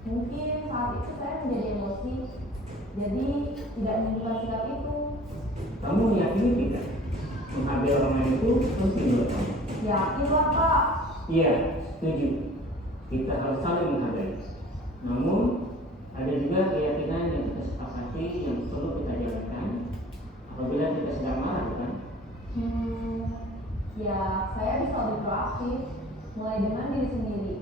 Mungkin saat itu saya menjadi emosi, jadi tidak menunjukkan sikap itu. Kamu meyakini tidak? Menghargai orang lain itu penting buat kamu. Yakin lah pak. Iya, setuju. Kita harus saling menghargai. Namun ada juga keyakinan yang kita sepakati yang perlu kita jalankan apabila kita sedang marah, kan? Ya, saya bisa lebih proaktif, mulai dengan diri sendiri.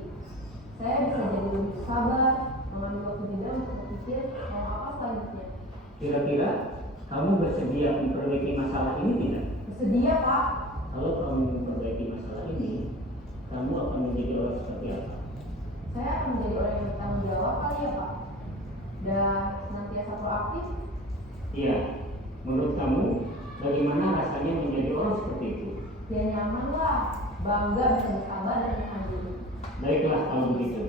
Saya bisa jadi lebih sabar, mengambil waktu jeda untuk berpikir mau apa selanjutnya. Kira-kira kamu bersedia memperbaiki masalah ini tidak? Bersedia pak. Kalau kamu memperbaiki masalah ini, kamu akan menjadi orang seperti apa? Saya akan menjadi orang yang bertanggung jawab kali ya pak. Dan senantiasa proaktif. Iya, menurut kamu bagaimana rasanya menjadi orang seperti itu? Ya nyaman lah, bangga bisa bersabar dan menahan diri. Baiklah kalau begitu.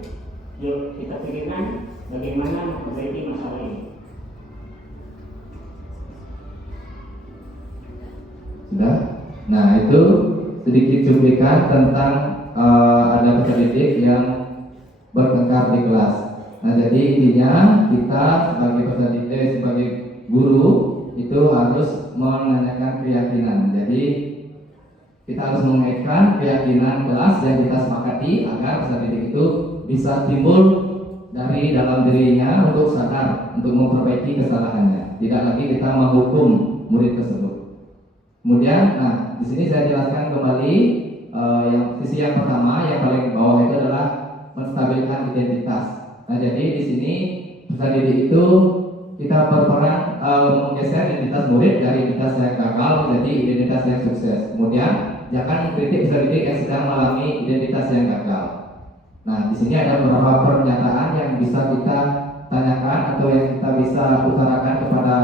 Yuk kita pikirkan bagaimana memperbaiki masalah ini. Sudah? Nah, itu sedikit cuplikan tentang ada peserta didik yang bertengkar di kelas. Nah, jadi intinya kita sebagai peserta didik, sebagai guru itu harus menanyakan keyakinan. Jadi kita harus mengaitkan keyakinan kelas yang kita sepakati agar peserta didik itu bisa timbul dari dalam dirinya untuk sadar, untuk memperbaiki kesalahannya. Tidak lagi kita menghukum murid tersebut. Kemudian, nah di sini saya jelaskan kembali sisi yang pertama yang paling bawah itu adalah menstabilkan identitas. Nah jadi di sini peserta didik itu kita berperan menggeser identitas murid dari identitas yang gagal menjadi identitas yang sukses. Kemudian jangan mengkritik peserta didik yang sedang mengalami identitas yang gagal. Nah di sini ada beberapa pernyataan yang bisa kita tanyakan atau yang kita bisa utarakan kepada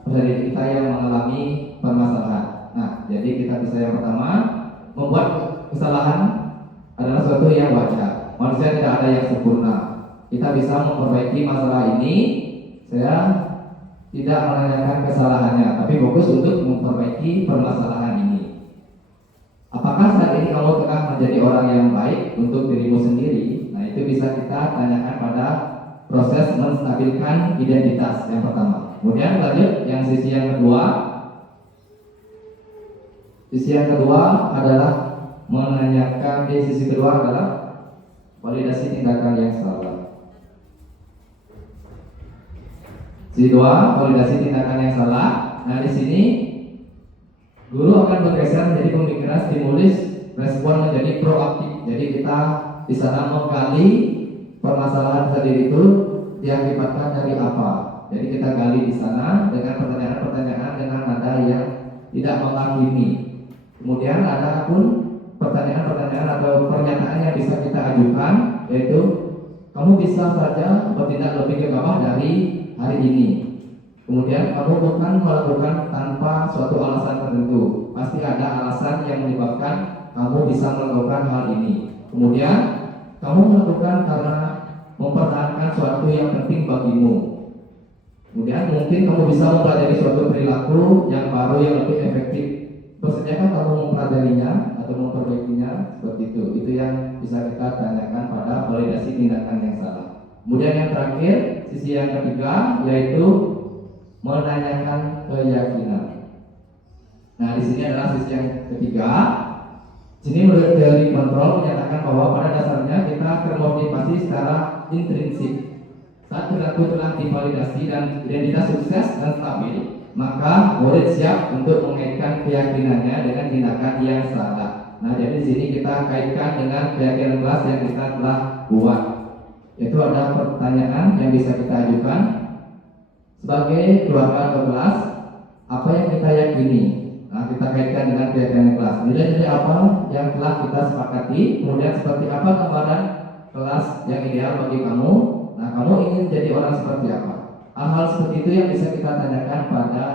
peserta didik kita yang mengalami permasalahan. Nah, jadi kita bisa yang pertama, membuat kesalahan adalah sesuatu yang wajar. manusia tidak ada yang sempurna. Kita bisa memperbaiki masalah ini. Saya tidak menanyakan kesalahannya, tapi fokus untuk memperbaiki permasalahan ini. Apakah saat ini kamu tengah menjadi orang yang baik untuk dirimu sendiri? Nah, itu bisa kita tanyakan pada proses menstabilkan identitas yang pertama. Kemudian lanjut yang sisi yang kedua. Sisi yang kedua adalah menanyakan, sisi kedua adalah validasi tindakan yang salah. Sisi dua, validasi tindakan yang salah. Nah, di sini guru akan bergeser menjadi pemikiran stimulus respon menjadi proaktif. Jadi kita di sana menggali permasalahan tadi itu diakibatkan dari apa. Jadi kita gali di sana dengan pertanyaan-pertanyaan dengan nada yang tidak menghakimi. Kemudian ada pun pertanyaan-pertanyaan atau pernyataan yang bisa kita ajukan, yaitu kamu bisa saja bertindak lebih gegabah dari hari ini. Kemudian kamu bukan melakukan tanpa suatu alasan tertentu. Pasti ada alasan yang menyebabkan kamu bisa melakukan hal ini. Kemudian kamu melakukan karena mempertahankan suatu yang penting bagimu. Kemudian mungkin kamu bisa mempelajari suatu perilaku yang baru yang lebih efektif. Bersediakah kamu mempelajarinya atau memperbaikinya? Seperti itu. Itu yang bisa kita tanyakan pada validasi tindakan yang salah. Kemudian yang terakhir, sisi yang ketiga, yaitu menanyakan keyakinan. Nah, di sini adalah sisi yang ketiga. Sini menurut teori kontrol menyatakan bahwa pada dasarnya kita termotivasi secara intrinsik. Saat perilaku telah divalidasi dan identitas sukses dan stabil, maka murid siap untuk mengaitkan keyakinannya dengan tindakan yang salah. Nah, jadi di sini kita kaitkan dengan keyakinan kelas yang kita telah buat. Itu ada pertanyaan yang bisa kita ajukan. Sebagai keluarga kelas, apa yang kita yakini? Nah, kita kaitkan dengan keyakinan kelas. Nilai-nilai apa yang telah kita sepakati? Kemudian seperti apa gambaran kelas yang ideal bagi kamu? Nah, kamu ingin jadi orang seperti apa? Hal-hal seperti itu yang bisa kita tanyakan pada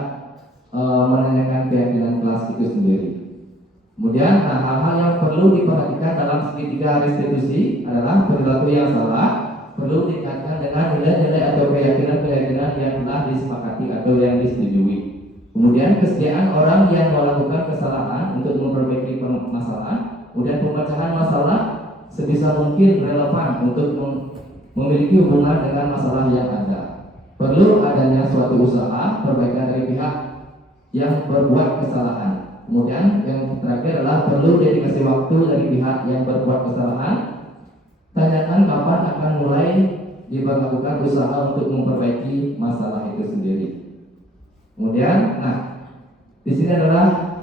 menanyakan keyakinan kelas itu sendiri. Kemudian, nah, hal-hal yang perlu diperhatikan dalam segitiga restitusi adalah perilaku yang salah perlu dikaitkan dengan nilai-nilai atau keyakinan-keyakinan yang telah disepakati atau yang disetujui. Kemudian kesediaan orang yang melakukan kesalahan untuk memperbaiki permasalahan. Kemudian pemecahan masalah sebisa mungkin relevan untuk memiliki hubungan dengan masalah yang ada. Perlu adanya suatu usaha perbaikan dari pihak yang berbuat kesalahan. Kemudian yang terakhir adalah perlu dedikasi waktu dari pihak yang berbuat kesalahan. Tanyakan kapan akan mulai dilakukan usaha untuk memperbaiki masalah itu sendiri. Kemudian, nah, di sini adalah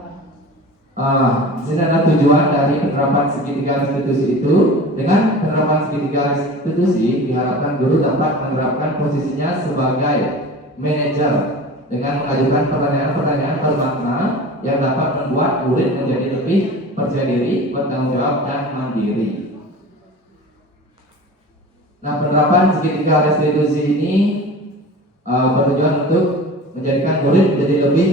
tujuan dari penerapan segitiga restitusi itu. Dengan penerapan segitiga restitusi diharapkan guru dapat menerapkan posisinya sebagai manajer dengan mengajukan pertanyaan-pertanyaan bermakna yang dapat membuat murid menjadi lebih percaya diri, bertanggung jawab, dan mandiri. Nah, penerapan segitiga restitusi ini bertujuan untuk menjadikan murid menjadi lebih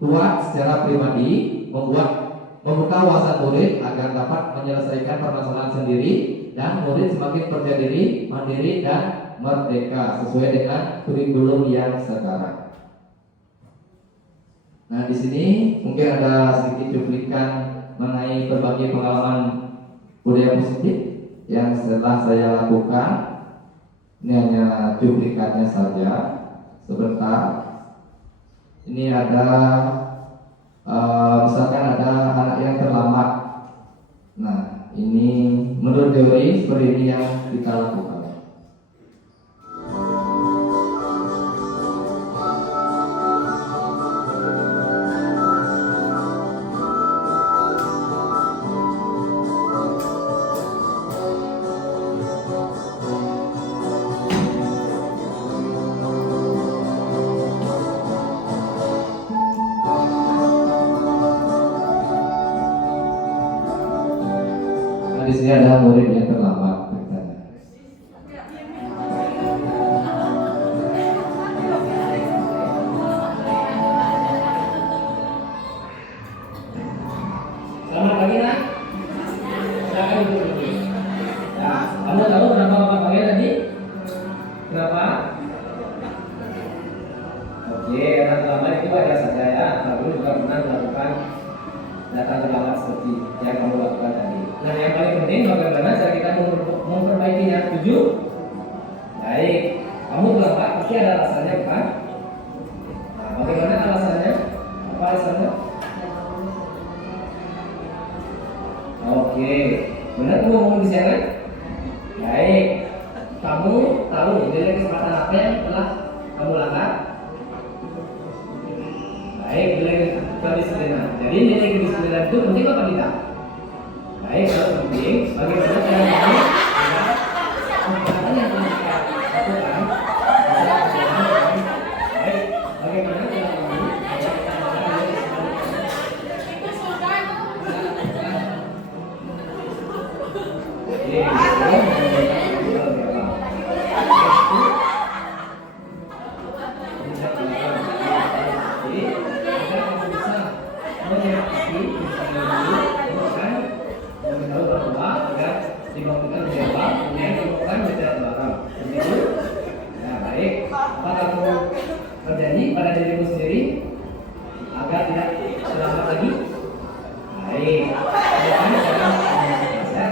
kuat secara pribadi, membuka wawasan murid agar dapat menyelesaikan permasalahan sendiri, dan murid semakin percaya diri, mandiri, dan merdeka sesuai dengan kurikulum yang sekarang. Nah, di sini mungkin ada sedikit cuplikan mengenai berbagai pengalaman budaya positif yang setelah saya lakukan. Ini hanya cuplikannya saja, sebentar. Ini ada misalkan ada anak yang terlambat. Nah, ini menurut teori seperti ini yang kita lakukan. Di sini ada murid yang terlambat. Selamat pagi, Nak. Silakan duduk dulu. Ya. Kamu tahu kenapa Bapak panggil tadi? Kenapa? Oke, karena terlambat itu wajar saja ya. Kamu juga pernah melakukan datang terlambat seperti yang kamu lakukan tadi. Nah, yang paling penting bagaimana cara kita memperbaikinya. Setuju? Baik, kamu terlambat pasti ada alasannya, bukan? Nah, bagaimana alasannya? Apa alasannya? Oke, benar kamu ngomong di sana? Baik, kamu tahu nilai kesempatan apa yang telah kamu langgar? Baik, nilai kedisiplinan. Jadi nilai kedisiplinan itu penting apa tidak? Baik, kalau penting, bagaimana cara kamu yang telah kita lakukan? Baik, bagaimana cara kamu? Terjadi pada dirimu sendiri agar tidak terlambat lagi. Baik, bagaimana cara ya.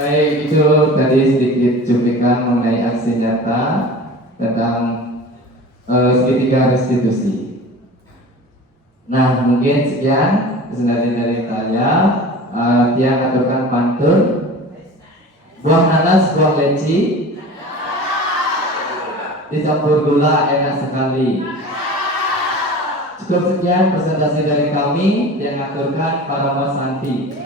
Baik, itu tadi sedikit cuplikan mengenai aksi nyata tentang segitiga restitusi. Nah, mungkin sekian dari saya. Tiang aturkan pantun. Buah nanas, buah leci, dicampur gula enak sekali. Cukup sekian presentasi dari kami. Tiang aturkan para Mas Santi.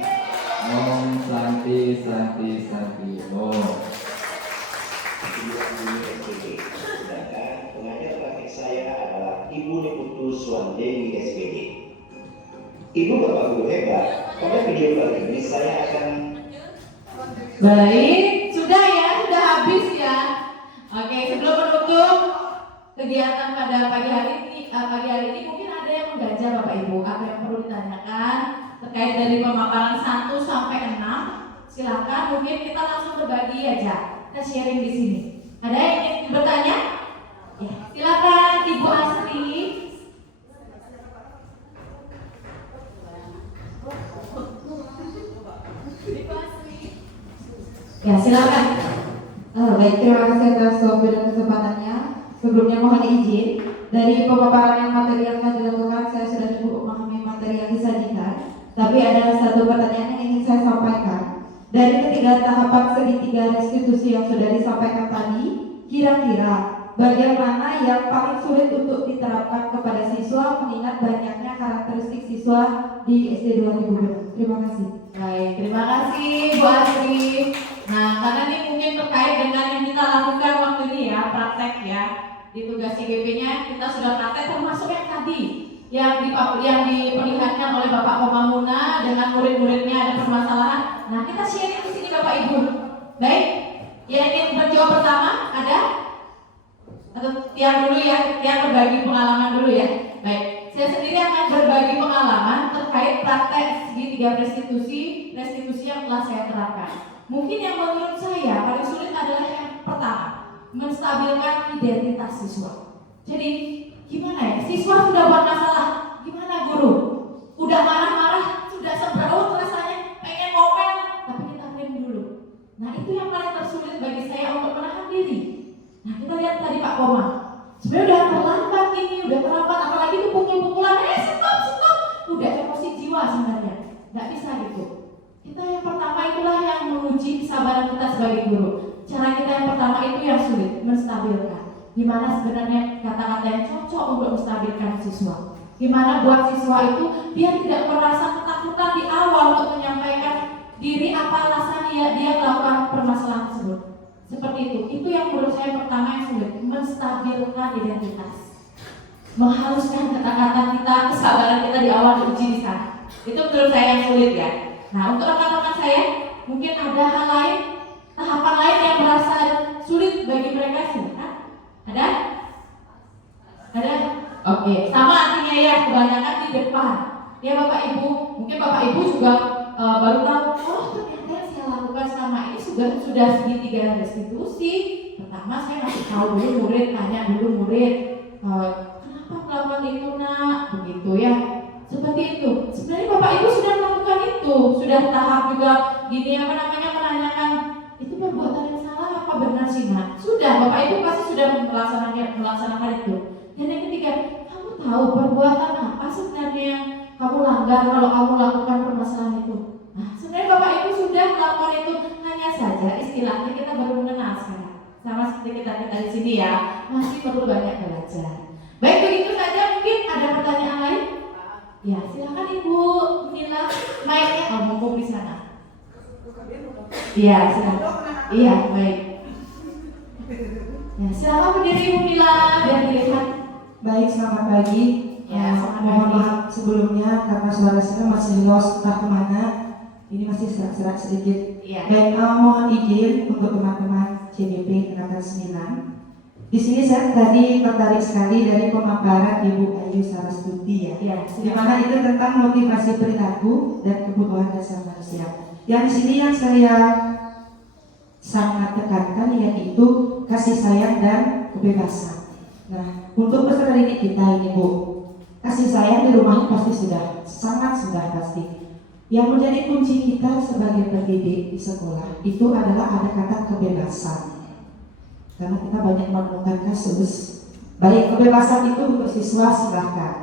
Om Santi, Santi, Santi. Oh. Sedangkan pengajar praktik saya adalah Ibu Niputu Suwandewi SPD. Ibu Bapak Guru hebat, pada video kali ini saya akan Baik, sudah ya, sudah habis ya. Oke, sebelum menutup kegiatan pada pagi hari ini mungkin ada yang mengganjal Bapak Ibu, apa yang perlu ditanyakan terkait dari pemaparan 1 sampai 6. Silakan, mungkin kita langsung berbagi aja, kita sharing di sini. Ada yang ingin bertanya? Ya, silakan Ibu Asri. Ya, silakan. Baik, terima kasih atas waktu dan kesempatannya. Sebelumnya mohon izin, dari pemaparan yang materi yang telah dilakukan saya sudah cukup memahami materi yang disajikan. Tapi ada satu pertanyaan yang ingin saya sampaikan. Dari ketiga tahapan segitiga restitusi yang sudah disampaikan tadi, kira-kira bagaimana yang paling sulit untuk diterapkan kepada siswa mengingat banyaknya karakteristik siswa di SD 2000? Terima kasih. Baik, terima kasih Bu Asri. Nah, karena ini mungkin terkait dengan yang kita lakukan waktu ini ya, praktek ya. Di tugas CGP-nya kita sudah praktek termasuk yang tadi yang diperlihatkan oleh Bapak Komamuna dengan murid-muridnya ada permasalahan. Nah, kita sharing di sini Bapak Ibu. Baik, yang ingin menjawab pertama ada? Atau tiang dulu ya, tiang berbagi pengalaman dulu ya. Baik, saya sendiri akan berbagi pengalaman terkait praktek segitiga restitusi yang telah saya terapkan. Mungkin yang menurut saya paling sulit adalah yang pertama, menstabilkan identitas siswa. Jadi gimana ya, siswa sudah buat masalah, gimana guru? Udah marah-marah, sudah seberapa rasanya pengen ngomel, tapi kita diam dulu. Nah, itu yang paling tersulit bagi saya untuk menahan diri. Nah, kita lihat tadi Pak Komang, sebenarnya udah terlambat ini, apalagi itu pukul-pukulan, stop, udah emosi jiwa sebenarnya, nggak bisa gitu. Kita yang pertama itulah yang menguji kesabaran kita sebagai guru. Cara kita yang pertama itu yang sulit, menstabilkan. Gimana sebenarnya kata-kata yang cocok untuk menstabilkan siswa. Gimana buat siswa itu biar tidak merasa ketakutan di awal untuk menyampaikan diri apa alasan dia melakukan permasalahan tersebut. Seperti itu yang menurut saya pertama yang sulit, menstabilkan identitas. Menghaluskan kata-kata kita, kesabaran kita di awal diuji di sana. Itu menurut saya yang sulit ya. Nah, untuk rekan-rekan saya, mungkin ada hal lain, tahapan lain yang merasa sulit bagi mereka silakan. Ada? Oke, sama artinya ya, kebanyakan di depan. Ya Bapak Ibu, mungkin Bapak Ibu juga baru tahu, oh ternyata yang saya lakukan selama ini sudah segitiga restitusi. Pertama saya masih tahu dulu murid, tanya dulu murid, kenapa melakukan itu nak? Begitu ya. Seperti itu. Sebenarnya Bapak Ibu sudah melakukan itu, sudah tahap juga gini menanyakan itu perbuatan yang salah apa benar sih nak? Sudah, Bapak Ibu pasti sudah melaksanakan itu. Dan yang ketiga, kamu tahu perbuatan apa sebenarnya yang kamu langgar kalau kamu lakukan permasalahan itu? Nah, sebenarnya Bapak Ibu sudah melakukan itu, hanya saja istilahnya kita baru mengenal sekarang. Sama seperti kita di sini ya, masih perlu banyak belajar. Baik, begitu saja. Mungkin ada pertanyaan lain? Ya, silakan Ibu Mila, mic-nya mumpung di sana. Iya, silakan. Iya, baik. Ya, silakan berdiri Ibu Mila biar dilihat. Baik, selamat pagi. Ya, selamat mohon pagi. maaf sebelumnya karena suara saya masih lost entah kemana. Ini masih serak-serak sedikit. Iya. Dan mohon izin untuk teman-teman CGP Angkatan 9. Di sini saya tadi tertarik sekali dari pemaparan Ibu Ayu Sarastuti ya. Di mana itu tentang motivasi perilaku dan kebutuhan dasar manusia. Yang di sini yang saya sangat tekankan yaitu kasih sayang dan kebebasan. Nah, untuk peserta didik kita ini Bu, kasih sayang di rumah pasti sudah pasti. Yang menjadi kunci kita sebagai pendidik di sekolah itu adalah ada kata kebebasan. Karena kita banyak menemukan kasus, baik kebebasan itu untuk siswa silahkan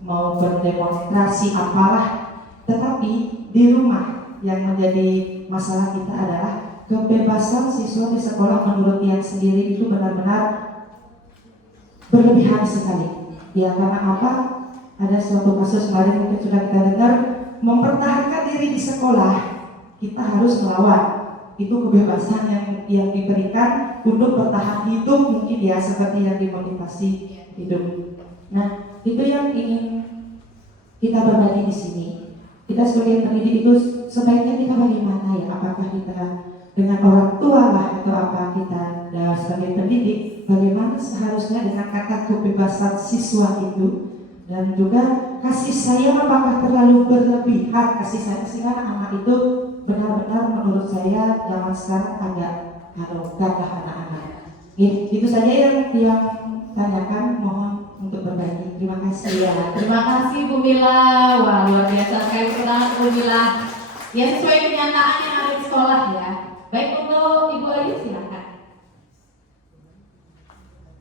mau berdemonstrasi apalah, tetapi di rumah yang menjadi masalah kita adalah kebebasan siswa di sekolah menurut yang sendiri itu benar-benar berlebihan sekali. Ya karena apa? Ada suatu kasus kemarin mungkin sudah kita dengar, mempertahankan diri di sekolah kita harus melawan. Itu kebebasan yang diberikan untuk bertahan hidup mungkin ya, seperti yang dimotivasi hidup. Nah itu yang ingin kita berbagi di sini. Kita sebagai pendidik itu sebaiknya kita bagaimana ya? Apakah kita dengan orang tua lah atau apa kita sebagai pendidik, bagaimana seharusnya dengan kata kebebasan siswa itu, dan juga kasih sayang apakah terlalu berlebihan kasih sayang sehingga anak itu benar-benar menurut saya zaman sekarang agak arogan lah anak-anak. Itu saja yang tanyakan, mohon untuk berbagi. Terima kasih ya. Terima kasih Bu Mila. Wah luar biasa sekali perkenalan Bu Mila. Ya sesuai kenyataan yang ada di sekolah ya. Baik, untuk Ibu Ayu silakan.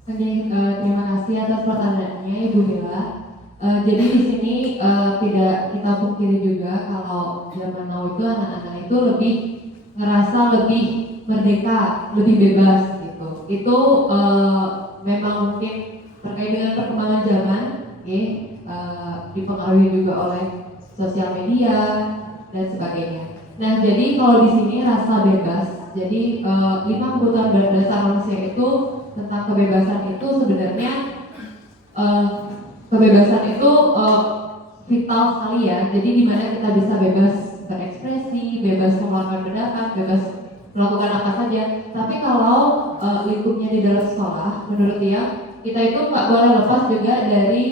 Oke, terima kasih atas pertanyaannya Ibu Mila. Jadi di sini tidak kita pungkiri juga kalau zaman now itu anak-anak itu lebih ngerasa lebih merdeka, lebih bebas gitu. Itu memang mungkin terkait dengan perkembangan zaman, dipengaruhi juga oleh sosial media dan sebagainya. Nah, jadi kalau di sini rasa bebas, jadi 5 kebutuhan dasar manusia itu tentang kebebasan itu sebenarnya kebebasan itu vital sekali ya. Jadi dimana kita bisa bebas berekspresi, bebas mengeluarkan pendapat, bebas melakukan apa saja. Tapi kalau lingkupnya di dalam sekolah, menurut dia kita itu nggak boleh lepas juga dari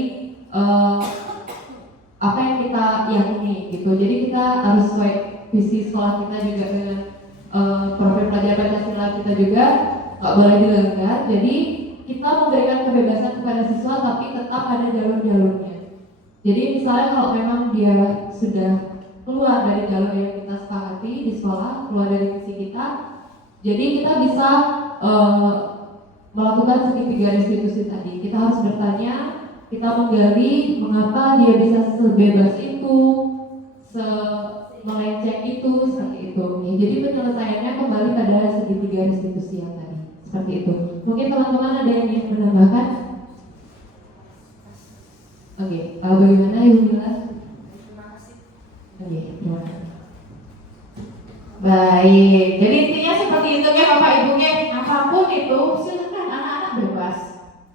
apa yang kita yakini gitu. Jadi kita harus sesuai visi sekolah kita juga dengan profil pelajaran Pancasila kita juga nggak boleh dilanggar. Jadi kita memberikan kebebasan kepada siswa tapi tetap ada jalur-jalurnya. Jadi misalnya kalau memang dia sudah keluar dari jalur yang kita sepakati di sekolah, keluar dari visi kita, jadi kita bisa melakukan segitiga restitusi tadi. Kita harus bertanya, kita menggali mengapa dia bisa sebebas itu, melenceng itu, seperti itu. Jadi penyelesaiannya kembali pada segitiga restitusi yang tadi, seperti itu. Mungkin teman-teman ada yang ingin menambahkan? Oke, bagaimana Ibu Mila? Oke, terima kasih. Baik, jadi intinya seperti itu ya Bapak Ibu ya. Apapun itu silakan anak-anak bebas,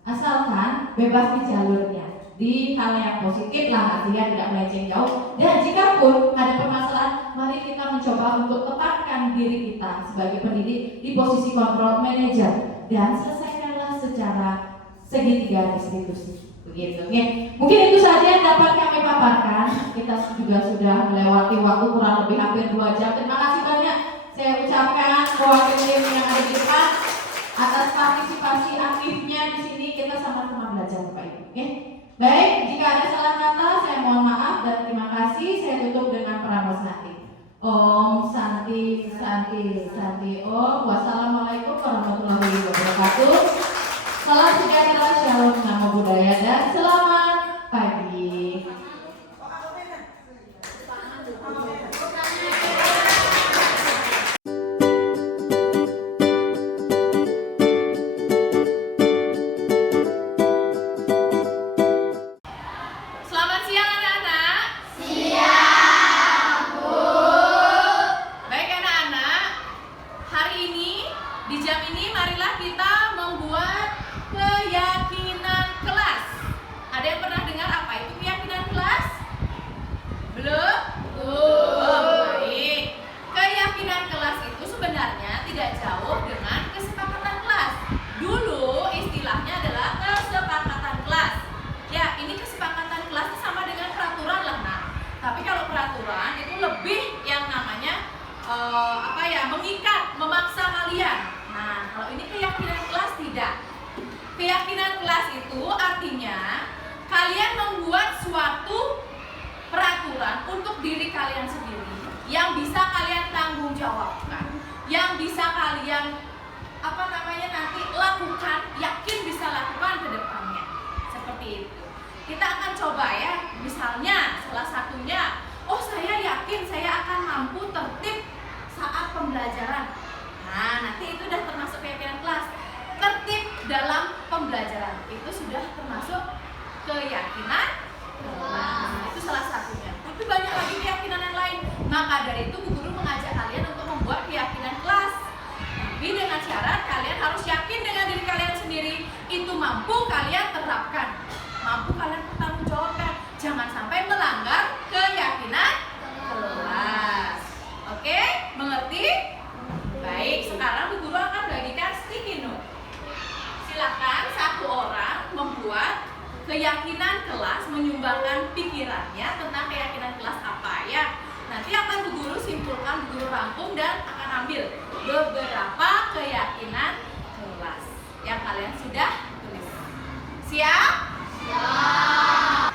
asalkan bebas di jalurnya, di hal yang positif lah, artinya tidak melenceng jauh. Dan jika pun ada permasalahan, mari kita mencoba untuk tetapkan diri kita sebagai pendidik di posisi kontrol manajer dan selesaikanlah secara segitiga restitusi. Begitu ya. Mungkin itu saja yang dapat kami paparkan. Kita juga sudah melewati waktu kurang lebih hampir 2 jam. Terima kasih banyak saya ucapkan mewakili tim yang ada di depan atas partisipasi aktifnya di sini. Kita sama-sama belajar Bapak Ibu. Okay? Baik, jika ada salah kata saya mohon maaf dan terima kasih. Saya tutup dengan pranama Santi. Om Santi Santi Santi Om. Wassalamualaikum warahmatullahi wabarakatuh. Salam sejahtera, shalom, namo buddhaya, dan selamat pagi. Selamat siang anak-anak. Siang, Bu. Baik anak-anak, hari ini di jam ini marilah kita membuat keyakinan kelas. Ada yang pernah dengar apa itu keyakinan kelas? Belum? Baik. Keyakinan kelas itu sebenarnya tidak jauh dengan kesepakatan kelas. Dulu istilahnya adalah kesepakatan kelas. Ya, ini kesepakatan kelas sama dengan peraturan lah, nah. Tapi kalau peraturan itu lebih yang namanya mengikat, memaksa kalian. Nah, kalau ini keyakinan kelas tidak. Keyakinan kelas itu artinya kalian membuat suatu peraturan untuk diri kalian sendiri yang bisa kalian tanggung jawabkan, yang bisa kalian nanti lakukan, yakin bisa lakukan ke depannya. Seperti itu. Kita akan coba ya, misalnya salah satunya, oh saya yakin saya akan mampu tertib saat pembelajaran. Nah, nanti itu sudah termasuk keyakinan kelas. Tertib dalam pembelajaran itu sudah termasuk keyakinan kelas. Itu salah satunya. Tapi banyak lagi keyakinan yang lain. Maka dari itu Bu Guru mengajak kalian untuk membuat keyakinan kelas. Tapi dengan syarat kalian harus yakin dengan diri kalian sendiri. Itu mampu kalian terapkan, mampu kalian pertanggungjawabkan. Jangan sampai melanggar keyakinan kelas. Oke, mengerti? Baik, sekarang Bu Guru akan bagikan sticky note. Silakan satu orang membuat keyakinan kelas, menyumbangkan pikirannya tentang keyakinan kelas apa ya. Nanti akan Bu Guru simpulkan, Bu Guru rangkum dan akan ambil beberapa keyakinan kelas yang kalian sudah tulis. Siap? Siap.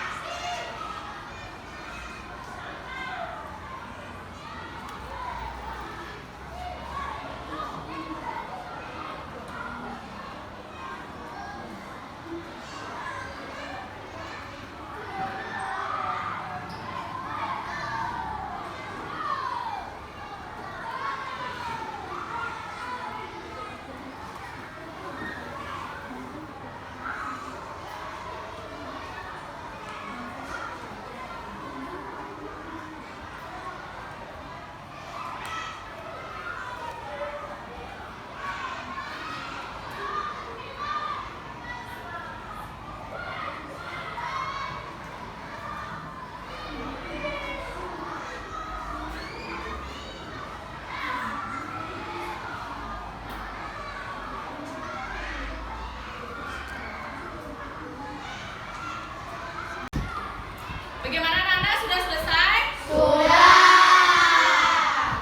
Bagaimana Nana? Sudah selesai? Sudah.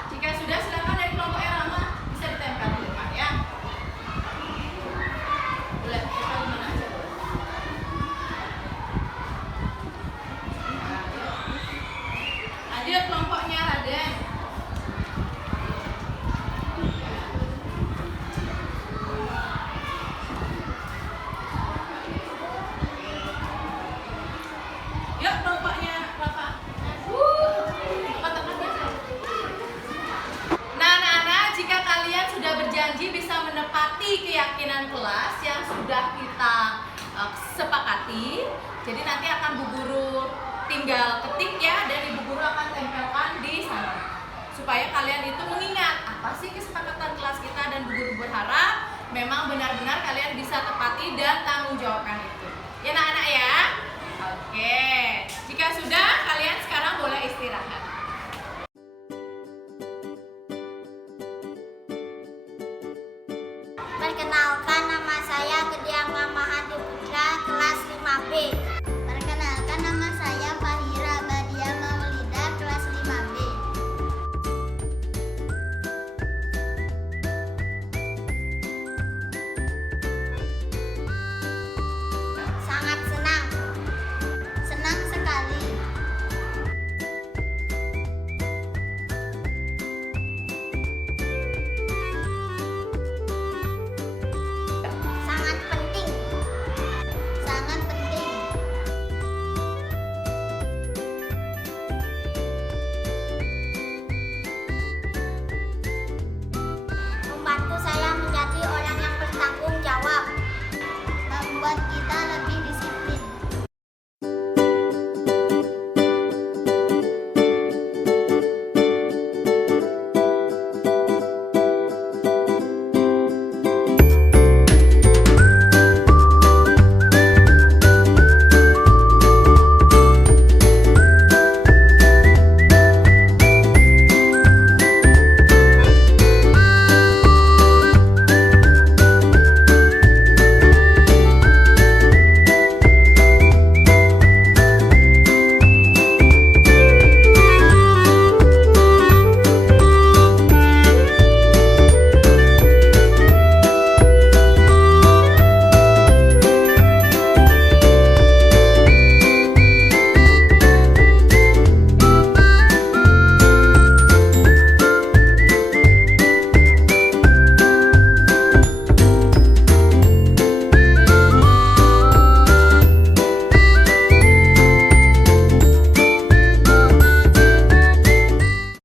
Jika sudah, silakan dari kelompok yang lama bisa ditempel di depan ya. Boleh, tempel di mana aja. Lanjut kelompoknya Raden. Yuk kelompoknya Bapak. Nah, anak-anak, jika kalian sudah berjanji bisa menepati keyakinan kelas yang sudah kita sepakati, jadi nanti akan Bu Guru tinggal ketik ya, dan Ibu Guru akan tempelkan di sana supaya kalian itu mengingat apa sih kesepakatan kelas kita, dan Bu Guru berharap memang benar-benar kalian bisa tepati dan tanggung jawabkan itu. Ya anak-anak ya. Oke, jika sudah, kalian sekarang boleh istirahat. Perkenalkan, nama saya Gediang Mahadi Putra, kelas 5B.